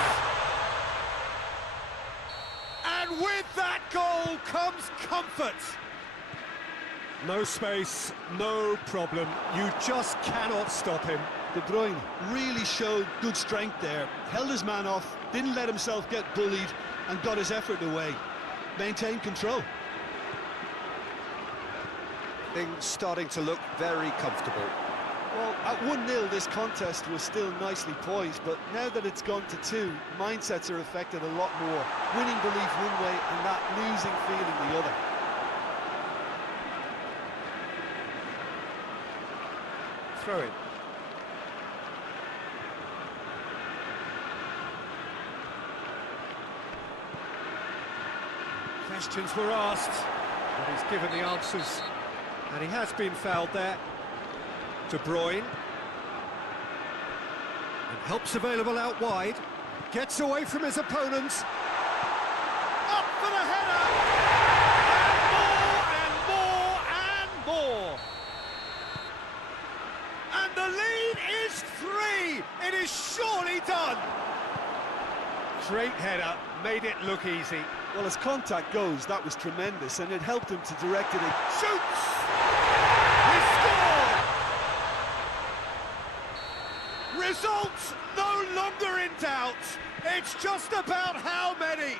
And with that goal comes comfort. No space, no problem. You just cannot stop him. De Bruyne really showed good strength there. Held his man off, didn't let himself get bullied, and got his effort away. Maintained control. Things starting to look very comfortable. Well, at 1-0 this contest was still nicely poised, but now that it's gone to 2, mindsets are affected a lot more. Winning belief one way and that losing feeling the other. Throw it. Questions were asked, but he's given the answers, and he has been fouled there. De Bruyne. And help's available out wide. Gets away from his opponents. Up for the header! And more and more and more! And the lead is 3! It is surely done! Great header, made it look easy. Well, as contact goes, that was tremendous, and it helped him to direct it. Shoots! He scored! Results no longer in doubt. It's just about how many.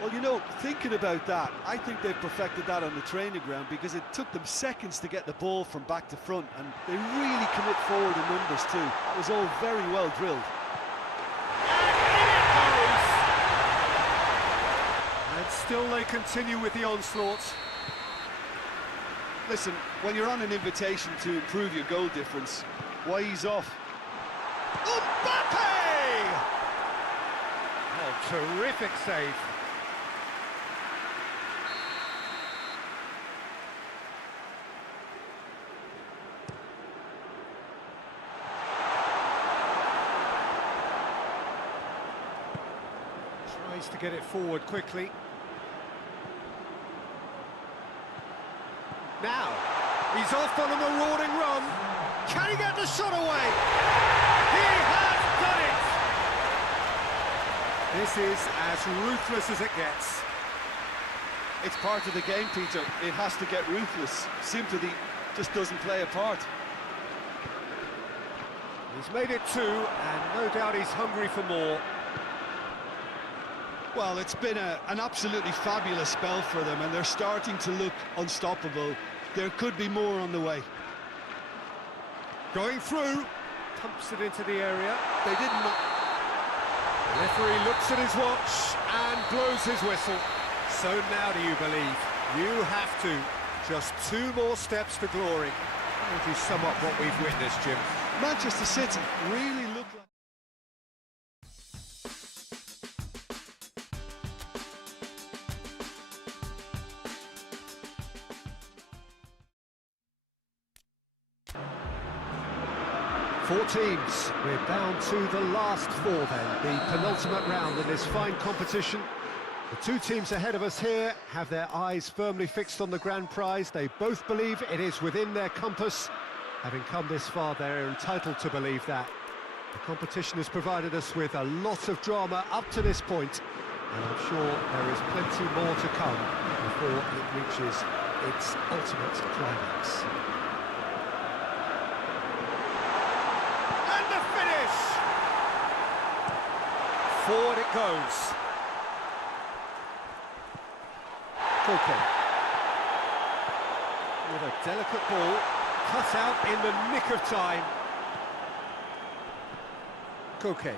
Well, you know, thinking about that, I think they've perfected that on the training ground because it took them seconds to get the ball from back to front, and they really commit forward in numbers too. That was all very well drilled. And still they continue with the onslaught. Listen, when you're on an invitation to improve your goal difference, why ease off? Mbappe! Oh, terrific save. Tries to get it forward quickly. Now, he's off on a marauding run. Can he get the shot away? He has done This is as ruthless as it gets. It's part of the game, Peter. It has to get ruthless. Sympathy just doesn't play a part. He's made it 2, and no doubt he's hungry for more. Well, it's been an absolutely fabulous spell for them, and they're starting to look unstoppable. There could be more on the way. Going through, pumps it into the area. They didn't... The referee looks at his watch and blows his whistle. So now do you believe? You have to. Just 2 more steps to glory. How would you sum up what we've witnessed, Jim? Manchester City really look like... Four teams. We're down to the last 4 then, the penultimate round in this fine competition. The 2 teams ahead of us here have their eyes firmly fixed on the grand prize. They both believe it is within their compass. Having come this far, they're entitled to believe that. The competition has provided us with a lot of drama up to this point, and I'm sure there is plenty more to come before it reaches its ultimate climax. And the finish! Forward it goes. Okay. With a delicate ball, cut out in the nick of time. Koke.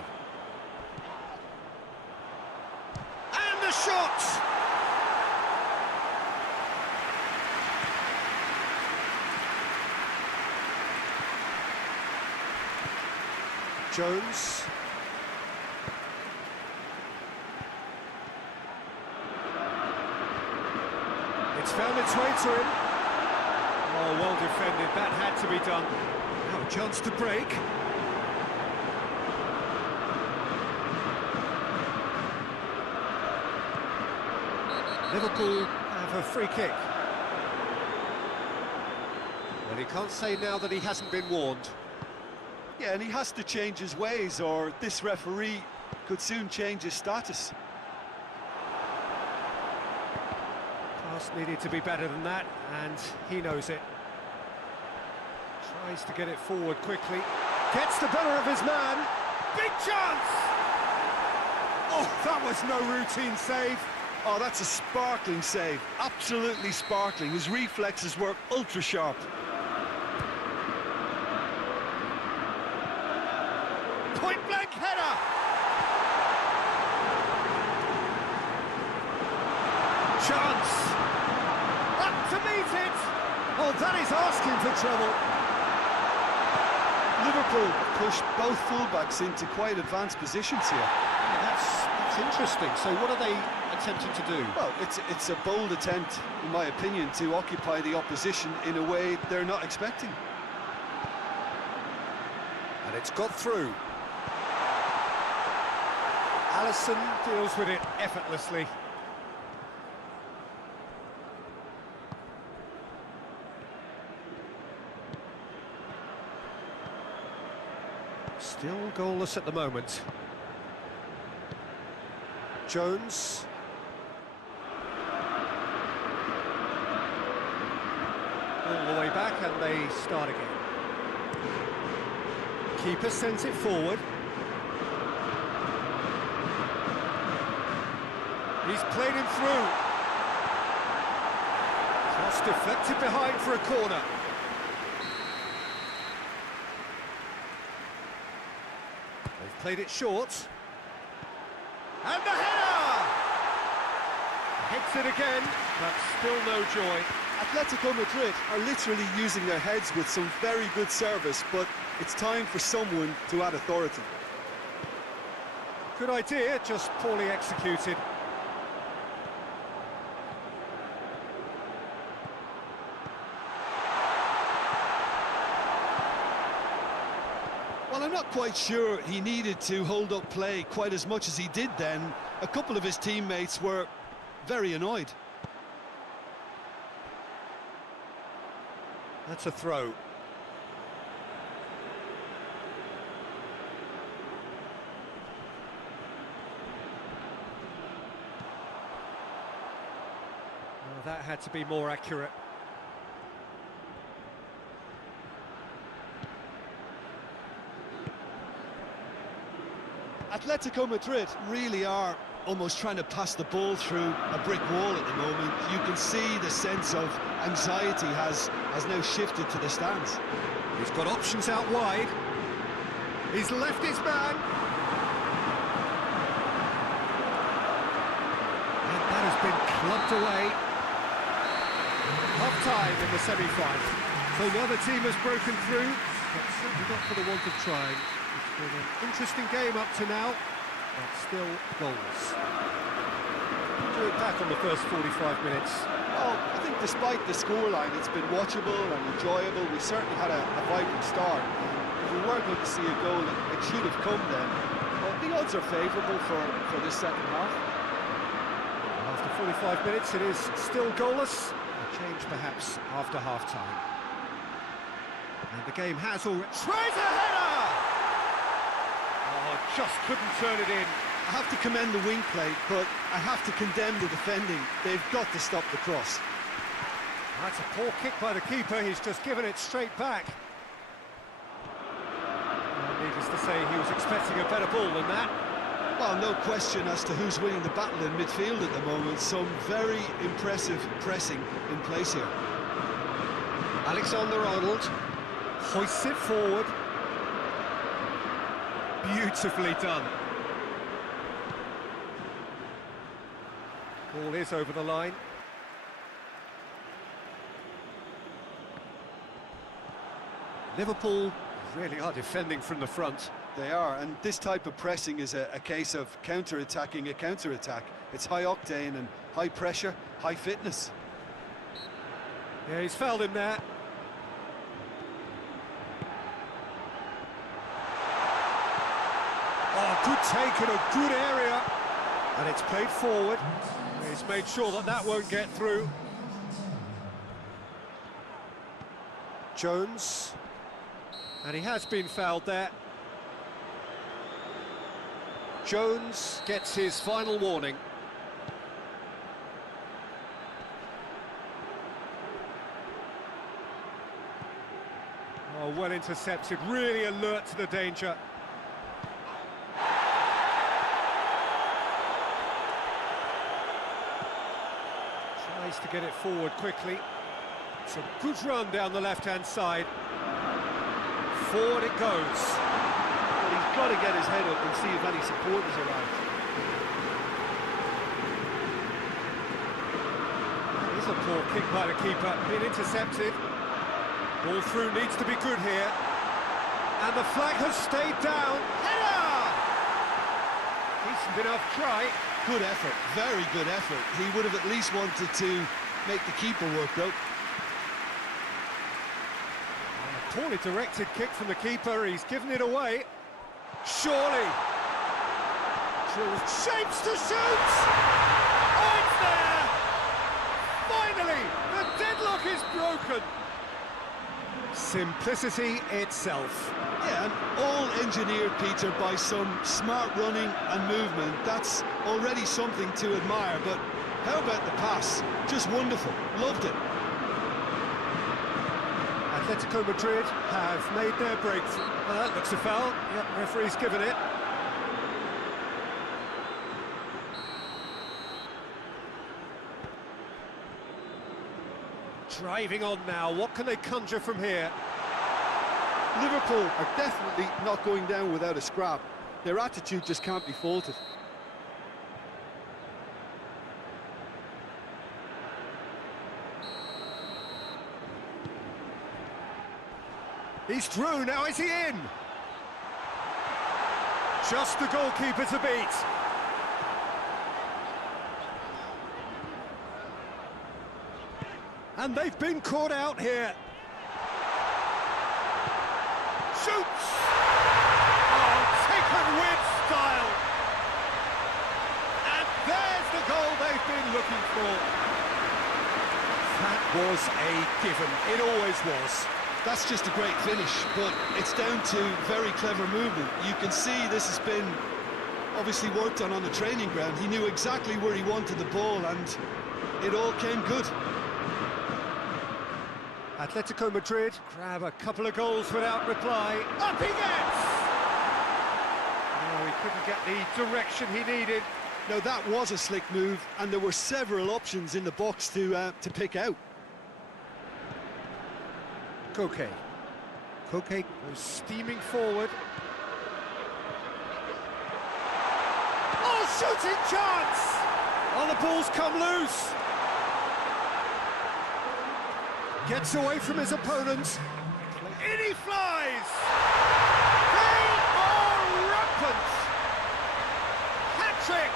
And the shot! Jones. It's found its way to him. Oh, well defended. That had to be done. Now a chance to break. Liverpool have a free kick. Well, he can't say now that he hasn't been warned. Yeah, and he has to change his ways, or this referee could soon change his status. Pass needed to be better than that, and he knows it. Tries to get it forward quickly. Gets the better of his man. Big chance! Oh, that was no routine save. Oh, that's a sparkling save. Absolutely sparkling. His reflexes were ultra sharp. Point-blank header! Chance! Up to meet it! Oh, that is asking for trouble. Liverpool pushed both fullbacks into quite advanced positions here. Yeah, that's interesting. So what are they attempting to do? Well, it's a bold attempt, in my opinion, to occupy the opposition in a way they're not expecting. And it's got through. Alisson deals with it effortlessly. Still goalless at the moment. Jones. All the way back, and they start again. Keeper sends it forward. He's played him through. Cross deflected behind for a corner. They've played it short. And the header! Hits it again, but still no joy. Atletico Madrid are literally using their heads with some very good service, but it's time for someone to add authority. Good idea, just poorly executed. Well, I'm not quite sure he needed to hold up play quite as much as he did then. A couple of his teammates were very annoyed. That's a throw. that had to be more accurate. Atletico Madrid really are almost trying to pass the ball through a brick wall at the moment. You can see the sense of anxiety has now shifted to the stands. He's got options out wide. He's left his man. And that has been clubbed away. Half-time in the semi-final. So now the team has broken through, but certainly not for the want of trying. It's been an interesting game up to now, but still goals. Do it back on the first 45 minutes. Well, I think despite the scoreline, it's been watchable and enjoyable. We certainly had a vibrant start. If we were going to see a goal, it should have come then. But the odds are favourable for this second half. After 45 minutes, it is still goalless. A change perhaps after half-time. And the game has already... Tries a header! Oh, just couldn't turn it in. I have to commend the wing play, but I have to condemn the defending. They've got to stop the cross. That's a poor kick by the keeper. He's just given it straight back. Well, needless to say, he was expecting a better ball than that. Well, no question as to who's winning the battle in midfield at the moment. Some very impressive pressing in place here. Alexander-Arnold hoists it forward. Beautifully done. Ball is over the line. Liverpool really are defending from the front. They are, and this type of pressing is a case of counter-attacking a counter-attack. It's high octane and high pressure, high fitness. Yeah, he's fouled him there. Oh, good take in a good area. And it's played forward. He's made sure that that won't get through. Jones. And he has been fouled there. Jones gets his final warning. Oh, well intercepted, really alert to the danger. Tries to get it forward quickly. It's a good run down the left-hand side. Forward it goes. Well, he's got to get his head up and see if any supporters arrive. There's a poor kick by the keeper, been intercepted. Ball through needs to be good here. And the flag has stayed down. Header! Decent enough try. Good effort, very good effort. He would have at least wanted to make the keeper work, though. A poorly directed kick from the keeper, he's given it away. Surely. Shapes to shoot! Oh, it's there! Finally, the deadlock is broken. Simplicity itself. Yeah, and all engineered, Peter, by some smart running and movement. That's already something to admire, but how about the pass? Just wonderful. Loved it. Atletico Madrid have made their breakthrough. Well, that looks a foul. Yep, referee's given it. Driving on now, what can they conjure from here? Liverpool are definitely not going down without a scrap. Their attitude just can't be faulted. He's through, now is he in? Just the goalkeeper to beat. And they've been caught out here. Shoots! Oh, taken with style. And there's the goal they've been looking for. That was a given, it always was. That's just a great finish, but it's down to very clever movement. You can see this has been obviously worked on the training ground. He knew exactly where he wanted the ball, and it all came good. Atletico Madrid grab a couple of goals without reply. Up he gets! No, he couldn't get the direction he needed. Now that was a slick move, and there were several options in the box to pick out. Koke goes steaming forward. Oh, shooting chance! Oh, the ball's come loose. Gets away from his opponents. In he flies! They are rampant! Hat-trick!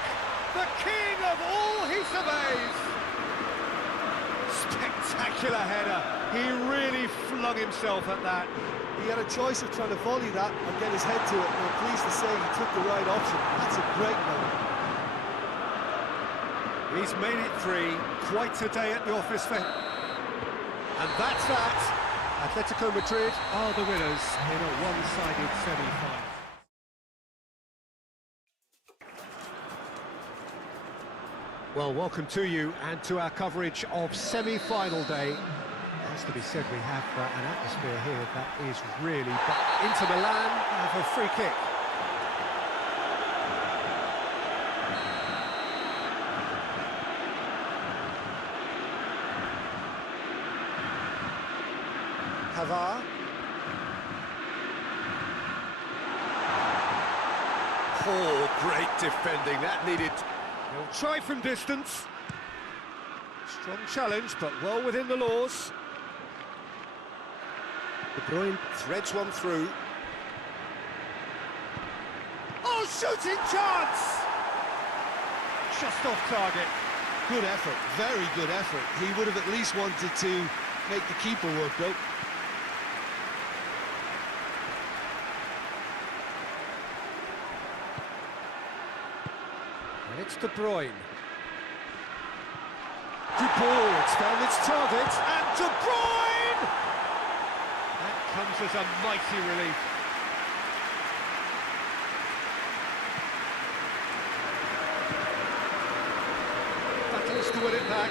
The king of all he surveys! Spectacular header. He really flung himself at that. He had a choice of trying to volley that or get his head to it, and I'm pleased to say he took the right option. That's a great goal. He's made it 3. Quite a day at the office for him. And that's that. Atletico Madrid are the winners in a one-sided semi-final. Well, welcome to you and to our coverage of semi-final day. It has to be said, we have an atmosphere here that is really... But Inter Milan have a free kick. Havar. Oh, great defending. That needed... He'll try from distance. Strong challenge, but well within the laws. De Bruyne threads one through. Oh, shooting chance! Just off target. Good effort, very good effort. He would have at least wanted to make the keeper work, though. And it's De Bruyne. Good ball, it's found its target, and De Bruyne! That comes as a mighty relief. Battles to win it back.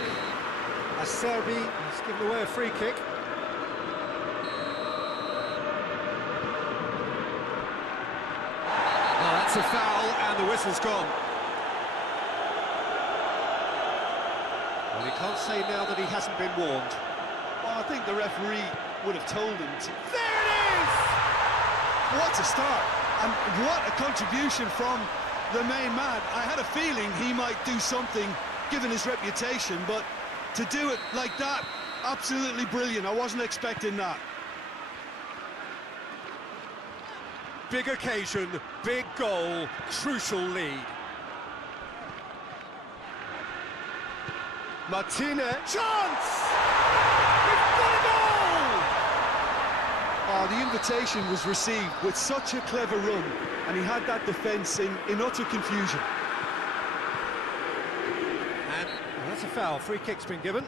Acerbi has given away a free kick. Oh, that's a foul, and the whistle's gone. Well, he can't say now that he hasn't been warned. Well, I think the referee would have told him to. There it is! What a start, and what a contribution from the main man. I had a feeling he might do something, given his reputation, but to do it like that, absolutely brilliant. I wasn't expecting that. Big occasion, big goal, crucial lead. Martinez, chance! We've got a goal! Oh, the invitation was received with such a clever run, and he had that defence in utter confusion. And that's a foul. Free kick's been given.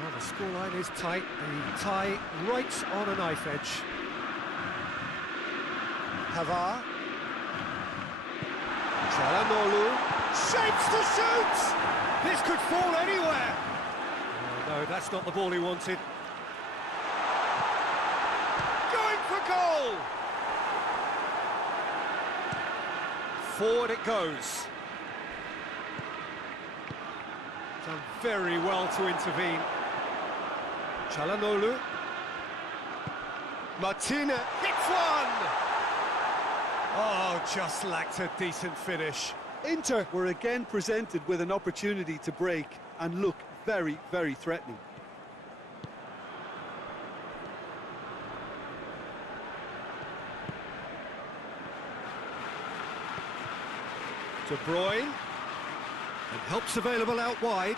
Well, the scoreline is tight. The tie right on a knife edge. Havar. Çalhanoğlu shapes to shoot! This could fall anywhere! Oh, no, that's not the ball he wanted. Going for goal! Forward it goes. Done very well to intervene. Çalhanoğlu. Martinez hits one! Oh, just lacked a decent finish. Inter were again presented with an opportunity to break and look very, very threatening. De Bruyne, and help's available out wide.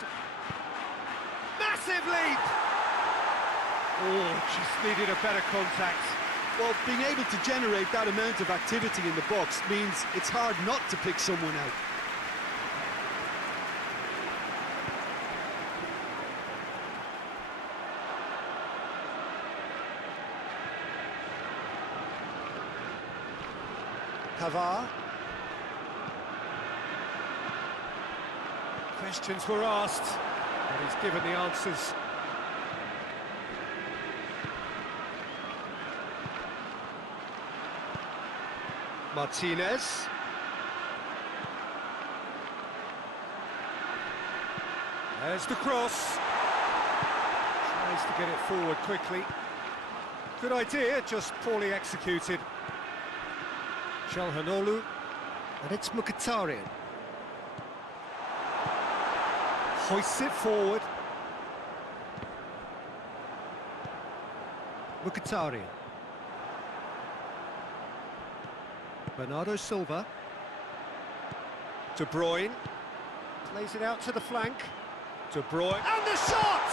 Massive leap! Oh, just needed a better contact. Well, being able to generate that amount of activity in the box means it's hard not to pick someone out. Cavar. Questions were asked, but he's given the answers. Martinez. There's the cross. Tries to get it forward quickly. Good idea, just poorly executed. Çalhanoğlu. And it's Mkhitaryan. Hoists it forward. Mkhitaryan. Bernardo Silva. De Bruyne. Plays it out to the flank. De Bruyne. And the shot!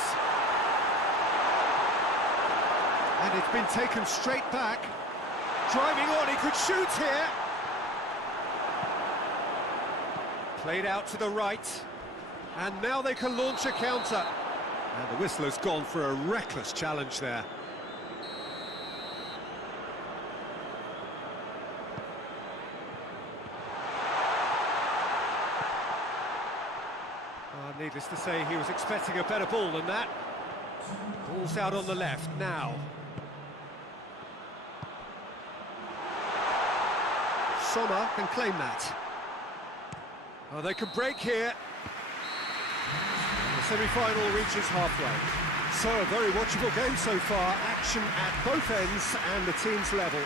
And it's been taken straight back. Driving on, he could shoot here. Played out to the right. And now they can launch a counter. And the whistler's gone for a reckless challenge there. Needless to say, he was expecting a better ball than that. Ball's out on the left now. Sommer can claim that. Oh, they can break here. The semi-final reaches halfway. So, a very watchable game so far. Action at both ends and the team's level.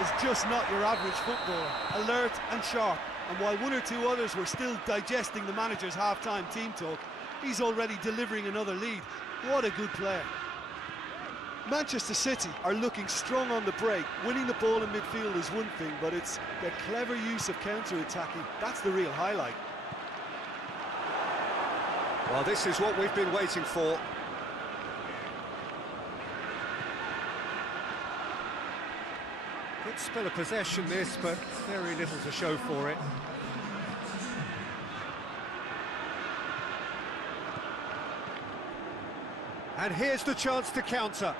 It's just not your average footballer. Alert and sharp. And while one or two others were still digesting the manager's half-time team talk, he's already delivering another lead. What a good player. Manchester City are looking strong on the break. Winning the ball in midfield is one thing, but it's their clever use of counter-attacking. That's the real highlight. Well, this is what we've been waiting for. Good spell of possession this, but very little to show for it. And here's the chance to counter.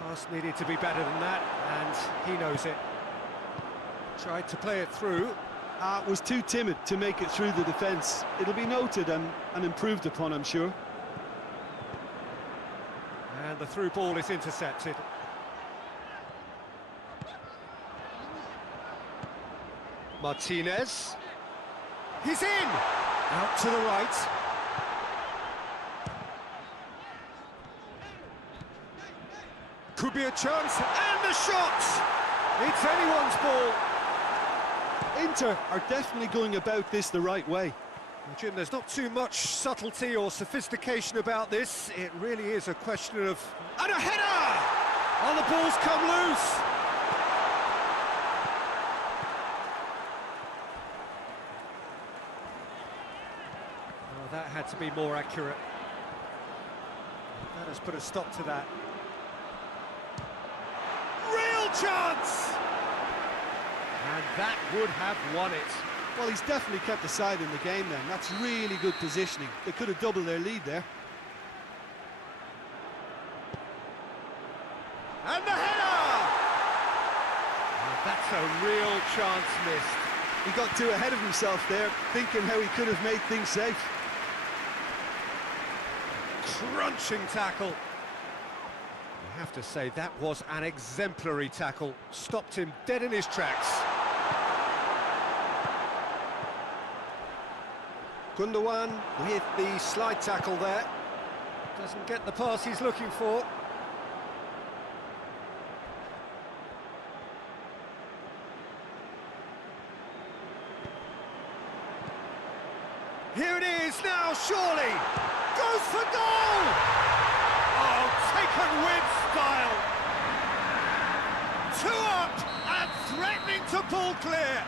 Pass needed to be better than that, and he knows it. Tried to play it through. Was too timid to make it through the defence. It'll be noted and improved upon, I'm sure. And the through ball is intercepted. Martinez. He's in! Out to the right. Could be a chance, and the shot! It's anyone's ball. Inter are definitely going about this the right way. Well, Jim, there's not too much subtlety or sophistication about this. It really is a question of... And a header! Oh, the ball's come loose! Oh, that had to be more accurate. That has put a stop to that. Real chance! And that would have won it. Well, he's definitely kept the side in the game then. That's really good positioning. They could have doubled their lead there. And the header! Oh, that's a real chance missed. He got too ahead of himself there, thinking how he could have made things safe. Crunching tackle. I have to say, that was an exemplary tackle. Stopped him dead in his tracks. Gundogan with the slide tackle there. Doesn't get the pass he's looking for. Here it is now, surely! Goes for goal! Oh, taken with style! Two up and threatening to pull clear!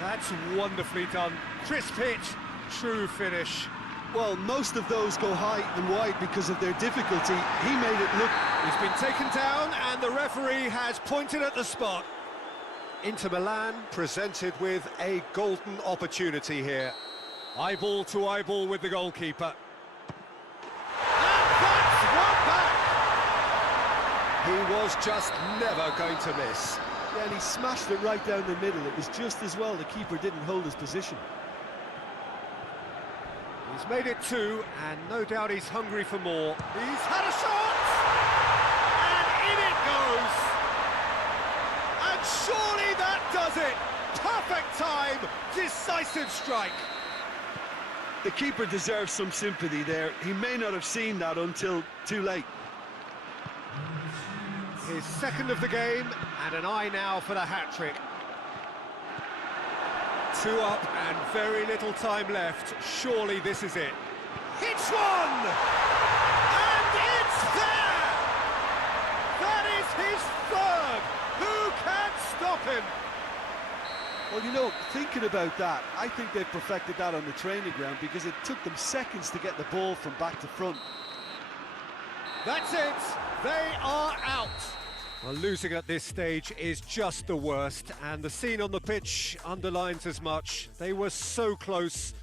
That's wonderfully done. Crisp hit, true finish. Well, most of those go high and wide because of their difficulty. He made it look... He's been taken down and the referee has pointed at the spot. Inter Milan presented with a golden opportunity here. Eyeball to eyeball with the goalkeeper. And that's one back! He was just never going to miss. Yeah, and he smashed it right down the middle. It was just as well the keeper didn't hold his position. He's made it two, and no doubt he's hungry for more. He's had a shot! And in it goes! And surely that does it! Perfect time, decisive strike. The keeper deserves some sympathy there. He may not have seen that until too late. His second of the game, and an eye now for the hat-trick. Two up and very little time left. Surely this is it. Hits one! And it's there! That is his third! Who can stop him? Well, you know, thinking about that, I think they've perfected that on the training ground because it took them seconds to get the ball from back to front. That's it! They are out! Well, losing at this stage is just the worst, and the scene on the pitch underlines as much. They were so close,